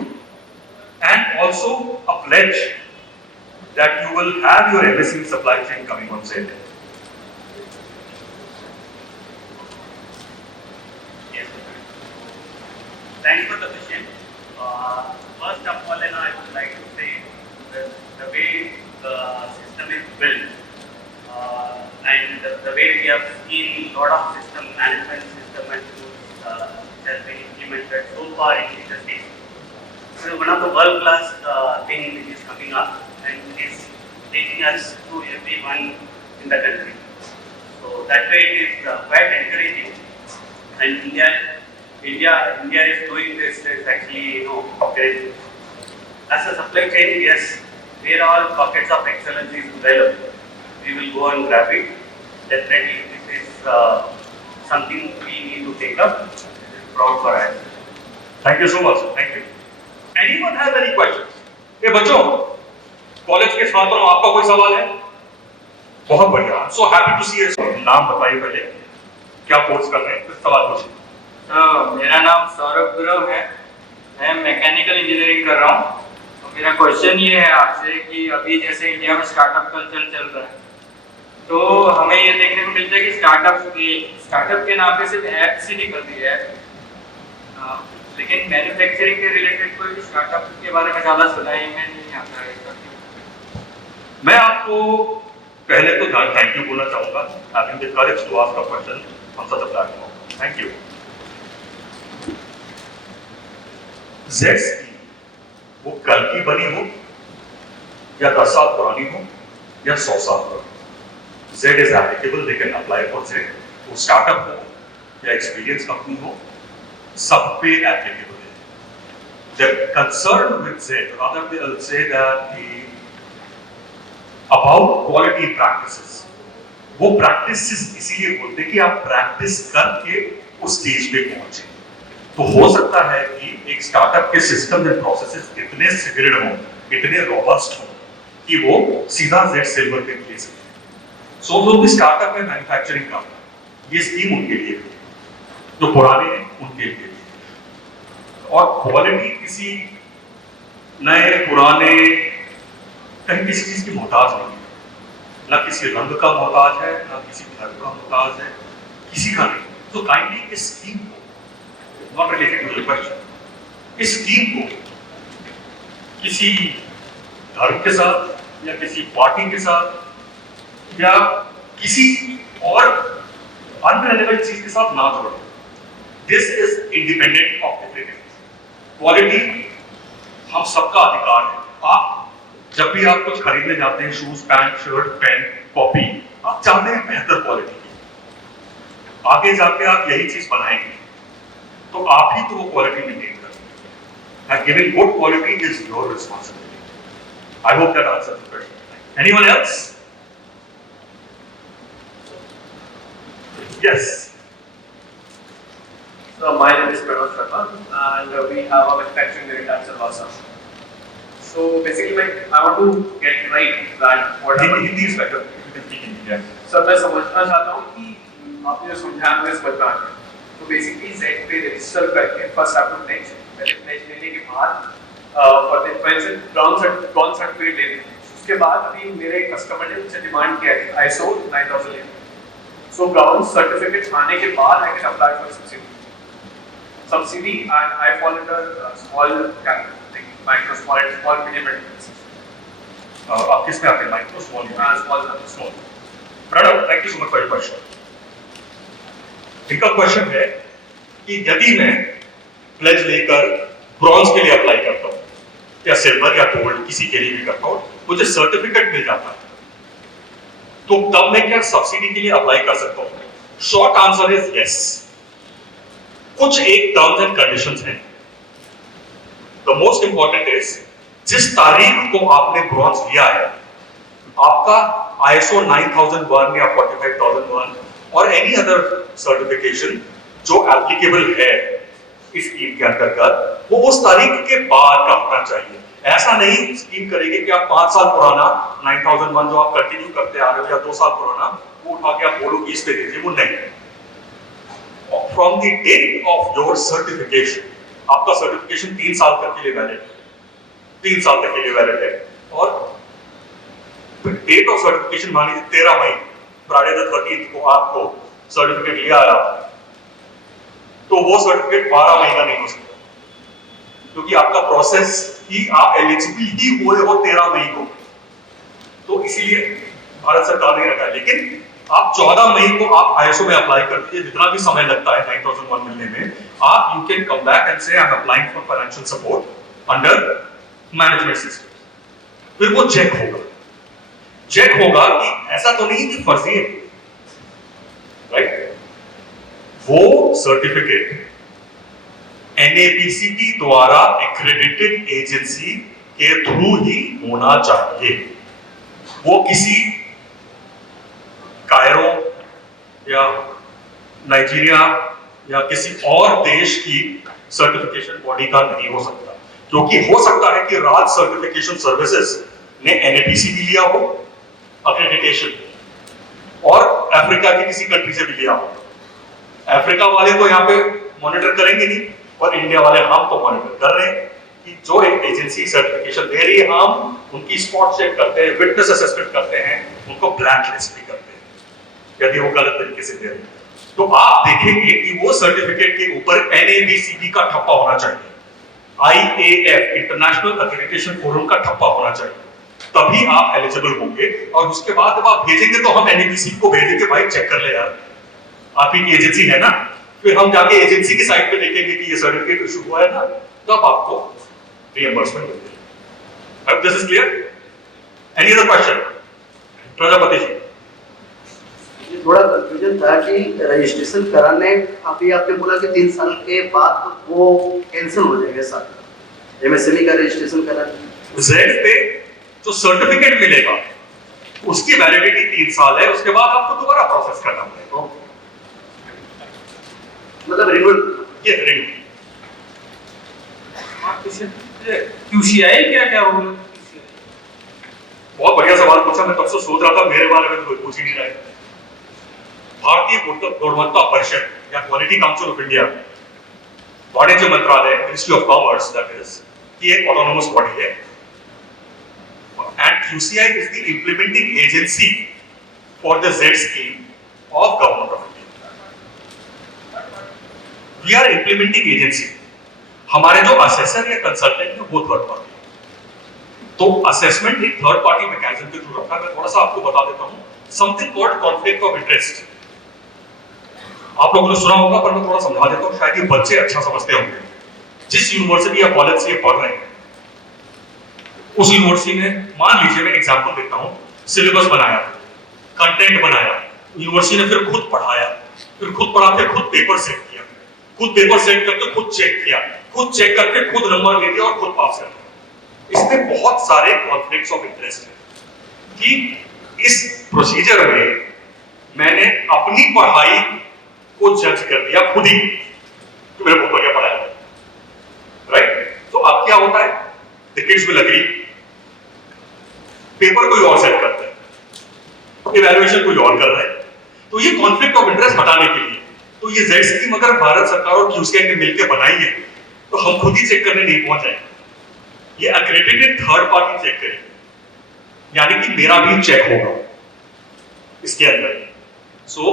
and also a pledge that you will have your MSME supply chain coming on sale. Yes. Thanks for the question. First of all, I would like to say that the way the system built. And the way we have seen a lot of system management system and tools which has been implemented so far in industry. This is one of the world-class thing which is coming up and it is taking us to everyone in the country. So that way it is quite encouraging. And India is doing this is actually encouraging. As a supply chain, yes, where all pockets of excellence is available, we will go and grab it. Definitely, this is something we need to take up. This is proud for us. Thank you so much. Thank you. Anyone has any questions? ये बच्चों, college के छात्रों, आपका कोई सवाल है? बहुत बढ़िया. I'm so happy to see you. नाम बताइए पहले. क्या कोर्स कर रहे हैं? फिर सवाल पूछिए. मेरा नाम सौरभ गुरव है. मैं मैकेनिकल इंजीनियरिंग कर रहा हूँ. तो मेरा क्वेश्चन ये है आपसे कि अभी जैसे इंडिया में स्टार्टअप कल्चर चल रहा है, तो हमें ये देखने को मिलता है कि स्टार्टअप के नाम पे सिर्फ ऐप्स ही निकलती है, लेकिन मैन्युफैक्चरिंग के रिलेटेड कोई स्टार्टअप के बारे में ज़्यादा सुना ही में नहीं आता है. मैं आपको पहले तो थैंक यू बोलना चाहूंगा. Having the courage to ask a question on such a platform. Thank you. Z scheme वो कल की बनी हो या 10 साल पुरानी हो या 100 साल पुरानी, Z is applicable. They can apply for Z. वो स्टार्टअप हो या एक्सपीरियंस कंपनी हो, सब पे एप्लीकेबल है. The concern with Z, rather we'll say that about quality practices, वो practices इसीलिए बोलते हैं कि आप practice करके उस स्टेज पे पहुंचे. तो हो सकता है कि एक स्टार्टअप के सिस्टम एंड प्रोसेसेस इतने सुदृढ़ हों, इतने रोबस्ट हों कि वो सीधा जेड सिल्वर पे ले सके. सो जो भी स्टार्टअप है मैन्युफैक्चरिंग का, ये स्कीम उनके लिए है. जो पुराने हैं उनके लिए. और क्वालिटी किसी नए पुराने कहीं किसी चीज की मोहताज नहीं है. ना किसी रंग का मोहताज है, ना किसी धर्म का मोहताज है, किसी का नहीं. तो काइंडली इस स्कीम को, not related to the question, इस स्कीम को किसी धर्म के साथ या किसी पार्टी के साथ या किसी और अनरिलेवेंट चीज के साथ ना जोड़ो. This is independent of everything. Quality हम सबका अधिकार है. आप जब भी आप कुछ खरीदने जाते हैं, shoes, pant, shirt, pen, copy, आप चाहते हैं बेहतर क्वालिटी की. आगे जाके आप यही चीज बनाएंगे तो आप ही तो वो क्वालिटी मेंटेन करेंगे. And giving good quality is your responsibility. I hope that answers the question. Anyone else? Yes. So my name is Pranav Sharma and we have a manufacturing unit at Silvassa. So basically I want to get right that whatever Hindi is better. You can speak Hindi. Yes. Sir मैं समझना चाहता हूँ कि आपने जो समझाया मुझे समझना है. तो बेसिकली Z पे रजिस्टर करके फर्स्ट आप लोग नेक्स्ट पहले नेक्स्ट लेने के बाद for the for brown certificate लेने हैं. उसके बाद अभी मेरे कस्टमर ने मुझसे डिमांड किया है ISO 9000. So brown certificate आने के बाद I can apply for subsidy and I fall under small category like micro, small, medium enterprises. आप किस में आते हैं? Micro, small, Small. Pranav, thank you so much for your question. इनका क्वेश्चन है कि यदि मैं प्लेज लेकर ब्रॉन्ज के लिए अप्लाई करता हूँ या सिल्वर या गोल्ड किसी के लिए भी करता हूँ, मुझे सर्टिफिकेट मिल जाता है, तो तब मैं क्या सब्सिडी के लिए अप्लाई कर सकता हूँ? Short answer is yes. कुछ एक टर्म्स एंड कंडीशंस हैं. द मोस्ट इंपॉर्टेंट इज जिस तारीख को आपने ब्रॉन्ज लिया है, आपका ISO 9001 या 45001 और एनी अदर सर्टिफिकेशन जो एप्लीकेबल है इस स्कीम के अंतर्गत, वो उस तारीख के बाद का होना चाहिए. ऐसा नहीं स्कीम करेगी कि आप 5 साल पुराना 9001 जो आप कंटिन्यू करते आ रहे हो या 2 साल पुराना वो उठा के आप बोलो कि इस पे दीजिए. वो नहीं. From the date of your certification, आपका सर्टिफिकेशन 3 साल तक के लिए वैलिड है. 3 साल तक के लिए वैलिड है. और डेट ऑफ सर्टिफिकेशन मान लीजिए 13 मई, फ्राइडे द 13th को आपको सर्टिफिकेट लिया आया, तो वो सर्टिफिकेट 12 मई का नहीं हो सकता, क्योंकि आपका प्रोसेस ही आप एलिजिबल ही हुए हो 13 मई को. तो इसीलिए भारत सरकार ने रखा है, लेकिन आप 14 मई को आप ISO में अप्लाई कर दीजिए, जितना भी समय लगता है 9001 मिलने में, आप you can come back and से I am applying for financial support under management system. फिर वो चेक होगा कि ऐसा तो नहीं कि फर्जी है, राइट? वो सर्टिफिकेट NABCP द्वारा एक्रेडिटेड एजेंसी के थ्रू ही होना चाहिए। वो किसी कायरो या नाइजीरिया या किसी और देश की सर्टिफिकेशन बॉडी का नहीं हो सकता, क्योंकि हो सकता है कि राज सर्टिफिकेशन सर्विसेज ने NABCP लिया हो एक्रेडिटेशन, और अफ्रीका की किसी कंट्री से भी लिया हो। अफ्रीका वाले तो यहाँ पे मॉनिटर करेंगे नहीं, और इंडिया वाले हम तो मॉनिटर कर रहे हैं कि जो एक एजेंसी सर्टिफिकेशन दे रही है, हम उनकी स्पॉट चेक करते हैं, विटनेस असेसमेंट करते हैं, उनको ब्लैक लिस्ट भी करते हैं यदि वो गलत तरीके से दे रहे हैं। तो आप देखेंगे कि वो सर्टिफिकेट के ऊपर NABCP का ठप्पा होना चाहिए, IAF इंटरनेशनल एक्रेडिटेशन फोरम का ठप्पा होना चाहिए, तभी आप एलिजिबल होंगे। और उसके बाद जब आप भेजेंगे तो हम NABCP को भेजेंगे, भाई चेक कर ले यार, आप ही की एजेंसी है ना। फिर हम जाके एजेंसी की साइट पे देखेंगे कि ये सर्टिफिकेट इशू हुआ है ना, तब आपको रिएंबर्समेंट मिलेगी। अब this is clear? Any other question? Prajapati ji, ये थोड़ा कंफ्यूजन था कि रजिस्ट्रेशन कराने, अभी आपने बोला कि 3 साल के बाद वो कैंसिल हो जाएगा साथ MSME का रजिस्ट्रेशन कराना। जेड पे जो सर्टिफिकेट मिलेगा उसकी वैलिडिटी 3 साल है, उसके बाद आपको दोबारा प्रोसेस करना पड़ेगा, मतलब रिन्यूअल। ये रिन्यू। QCI क्या रोल है? बहुत बढ़िया सवाल पूछा, मैं तब से सोच रहा था मेरे बारे में तो कोई पूछ ही नहीं रहा है। भारतीय गुणवत्ता परिषद या क्वालिटी काउंसिल ऑफ इंडिया, वाणिज्य मंत्रालय, ministry of commerce, that is, ये एक ऑटोनोमस बॉडी है, and QCI is the implementing agency for the Z scheme of government of India. We are implementing agency. हमारे जो असेसर या कंसल्टेंट है वो थर्ड पार्टी, तो असेसमेंट एक थर्ड पार्टी मैकेनिज्म के थ्रू रखा है। मैं थोड़ा सा आपको बता देता हूं, something called conflict of interest. आप लोगों ने सुना होगा, पर मैं थोड़ा समझा देता हूं, शायद ये बच्चे अच्छा समझते होंगे। जिस यूनिवर्सिटी या कॉलेज से ये पढ़ रहे हैं, उस यूनिवर्सिटी ने, मान लीजिए मैं एग्जांपल देता हूं, सिलेबस बनाया, कंटेंट बनाया, यूनिवर्सिटी ने फिर खुद पढ़ाया, फिर खुद पढ़ा के खुद पेपर सेट किया, खुद पेपर सेट करके खुद चेक किया, खुद चेक करके खुद नंबर ले दिया और खुद पास कर दिया। इसमें बहुत सारे कॉन्फ्लिक्ट्स ऑफ इंटरेस्ट हैं कि इस प्रोसीजर में मैंने अपनी पढ़ाई को जज कर दिया खुद ही कि मैंने बहुत बढ़िया पढ़ाया, राइट? तो अब क्या होता है, the kids will agree, paper कोई और सेट करता है, इवैल्यूएशन कोई और कर रहा है। तो ये कॉन्फ्लिक्ट ऑफ इंटरेस्ट हटाने के लिए तो ये Z स्कीम अगर भारत सरकार और QCI ने मिलकर बनाई है, तो हम खुद ही चेक करने नहीं पहुंच जाएंगे, ये एक्रेडिटेड थर्ड पार्टी चेक करेगी, यानी कि मेरा भी चेक होगा इसके अंदर। सो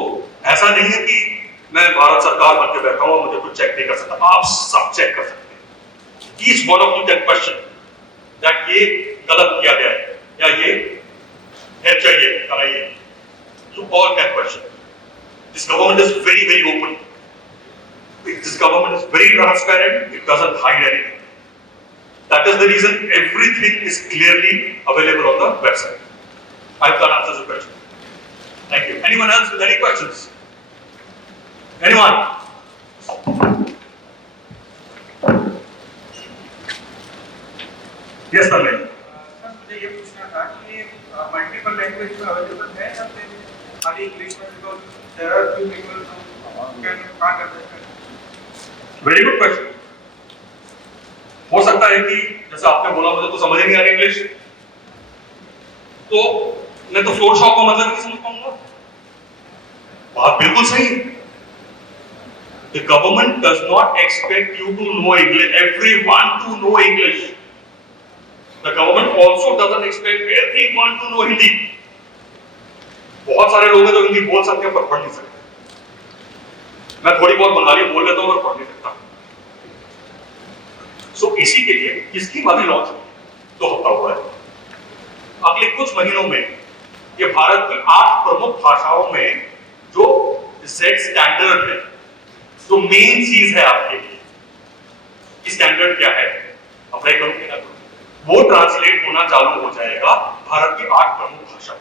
ऐसा नहीं है कि मैं भारत सरकार बन के बैठा हूं और मुझे कुछ चेक नहीं कर सकता, आप सब चेक कर सकते हैं। Each one of you can question that ये गलत किया गया है या ये है चाहिए कराइए, you all can question. This government is very, very open. This government is very transparent. It doesn't hide anything. That is the reason everything is clearly available on the website. I hope that answers the question. Thank you. Anyone else with any questions? Anyone? Yes, Tanmay. Sir, मुझे ये पूछना था कि multiple language में available है या फिर खाली इंग्लिश में? Because there are few people who can not understand. Very good question. हो सकता है कि जैसे आपने बोला मुझे तो समझ नहीं आ रही इंग्लिश, तो मैं तो फ्लोर शॉप का मतलब नहीं समझ पाऊंगा। बात बिल्कुल सही है। The government does not expect you to know English, everyone to know English. The government also doesn't expect everyone to know Hindi. बहुत सारे लोग हैं जो हिंदी बोल सकते हैं पर पढ़ नहीं सकते। मैं थोड़ी बहुत बंगाली बोल लेता हूँ पर पढ़ नहीं सकता। सो इसी के लिए इसकी अभी लॉन्च 2 हफ्ता हुआ है। अगले कुछ महीनों में ये भारत की 8 प्रमुख भाषाओं में जो Z स्टैंडर्ड है, जो मेन चीज है आपके लिए, ये स्टैंडर्ड क्या है, अप्लाई करूंगी ना, वो ट्रांसलेट होना चालू हो जाएगा भारत की 8 प्रमुख भाषा,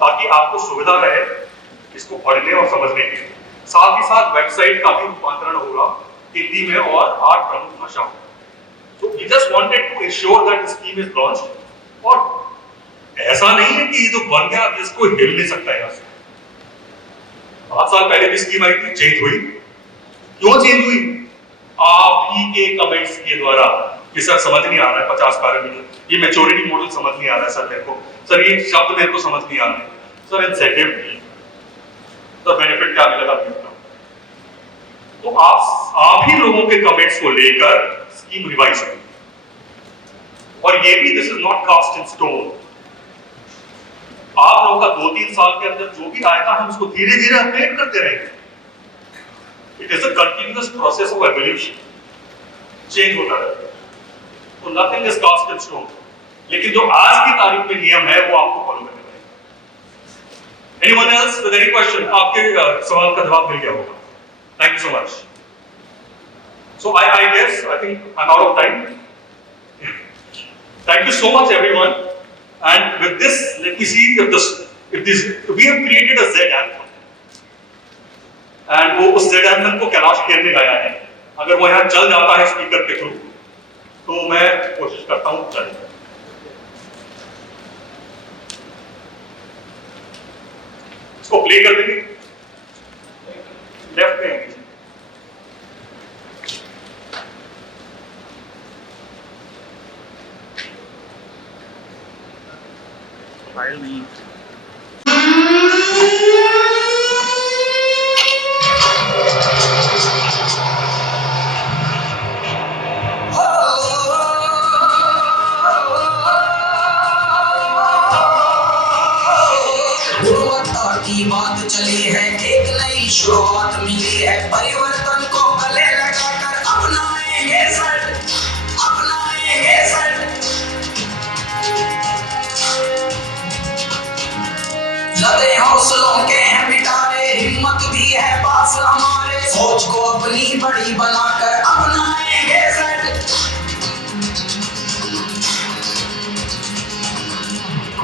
ताकि आपको सुविधा रहे इसको पढ़ने और समझने के लिए। साथ ही साथ वेबसाइट का भी रूपांतरण होगा हिंदी में और 8 प्रमुख भाषाओं में। So we just wanted to ensure that the scheme is launched, और ऐसा नहीं है कि ये जो बन गया इसको हिल नहीं सकता है यहाँ से। 5 साल पहले भी स्कीम आई थी, चेंज हुई। क्यों चेंज हुई? आप ही के कमेंट्स के द्वारा कि सर समझ नहीं आ रहा है 50 पैरामीटर, ये मैच्योरिटी मॉडल समझ नहीं आ रहा है सर मेरे को, सर ये शब्द मेरे को समझ नहीं आ रहा है, सर इंसेंटिव नहीं, सर बेनिफिट क्या मिलेगा आपको। तो आप ही लोगों के कमेंट्स को लेकर स्कीम रिवाइज हुई, और ये भी this is not cast in stone. आप लोगों का 2-3 साल के अंदर जो भी आएगा हम उसको धीरे धीरे अपडेट करते रहेंगे। It is a continuous process of evolution, change होता रहता है, तो nothing is cast in stone. लेकिन जो आज की तारीख में नियम है वो आपको फॉलो करने पड़ेगा। Anyone else with any question? आपके सवाल का जवाब मिल गया होगा। Thank you so much. So I guess I think I'm out of time. Thank you so much everyone. And with this, let me see if we have created a Z anthem. And वो उस Z anthem को कैलाश खेर ने गाया है। अगर वो यहाँ चल जाता है स्पीकर के थ्रू, तो मैं कोशिश करता हूँ चले। इसको प्ले कर देंगे लेफ्ट में। फाइल नहीं की बात चली है, एक नई शुरुआत मिली है, परिवर्तन को गले लगाकर अपनाएंगे सट, अपनाएंगे सट। लदे हौसलों के हैं मिटारे, हिम्मत भी है पास हमारे, सोच को अपनी बड़ी बनाकर अपनाएंगे सट।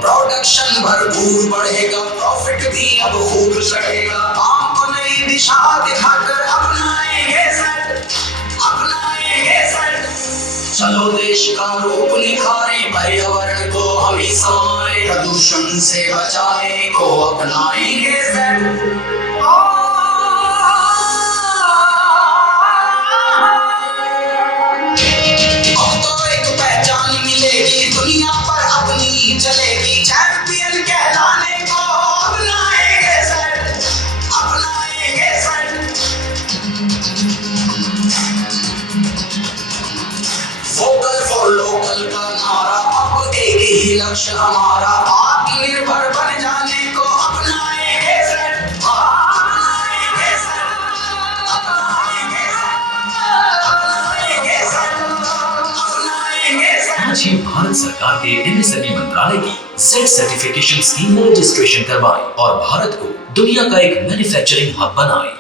प्रोडक्शन भरपूर बढ़ेगा, प्रॉफिट भी अब खूब चढ़ेगा, काम को नई दिशा दिखाकर अपनाएंगे सट, अपनाएंगे सट। चलो देश का रूप निखारें, पर्यावरण को हम ही संवारें, प्रदूषण से बचाएं को अपनाएंगे सट। अब तो एक पहचान मिलेगी, दुनिया पर अपनी चलेगी, चैंपियन कहलाने को अपनाएंगे सट, अपनाएंगे सट। वोकल फॉर लोकल का नारा, अब एक ही लक्ष्य हमारा, आत्मनिर्भर बन जाने को अपनाएंगे सट, अपनाएंगे सट, अपनाएंगे सट, अपनाएंगे सट, अपनाएंगे सट। आज ही भारत सरकार के MSME मंत्रालय की Z सर्टिफिकेशन स्कीम में रजिस्ट्रेशन करवाएं और भारत को दुनिया का एक मैन्युफैक्चरिंग हब बनाएं।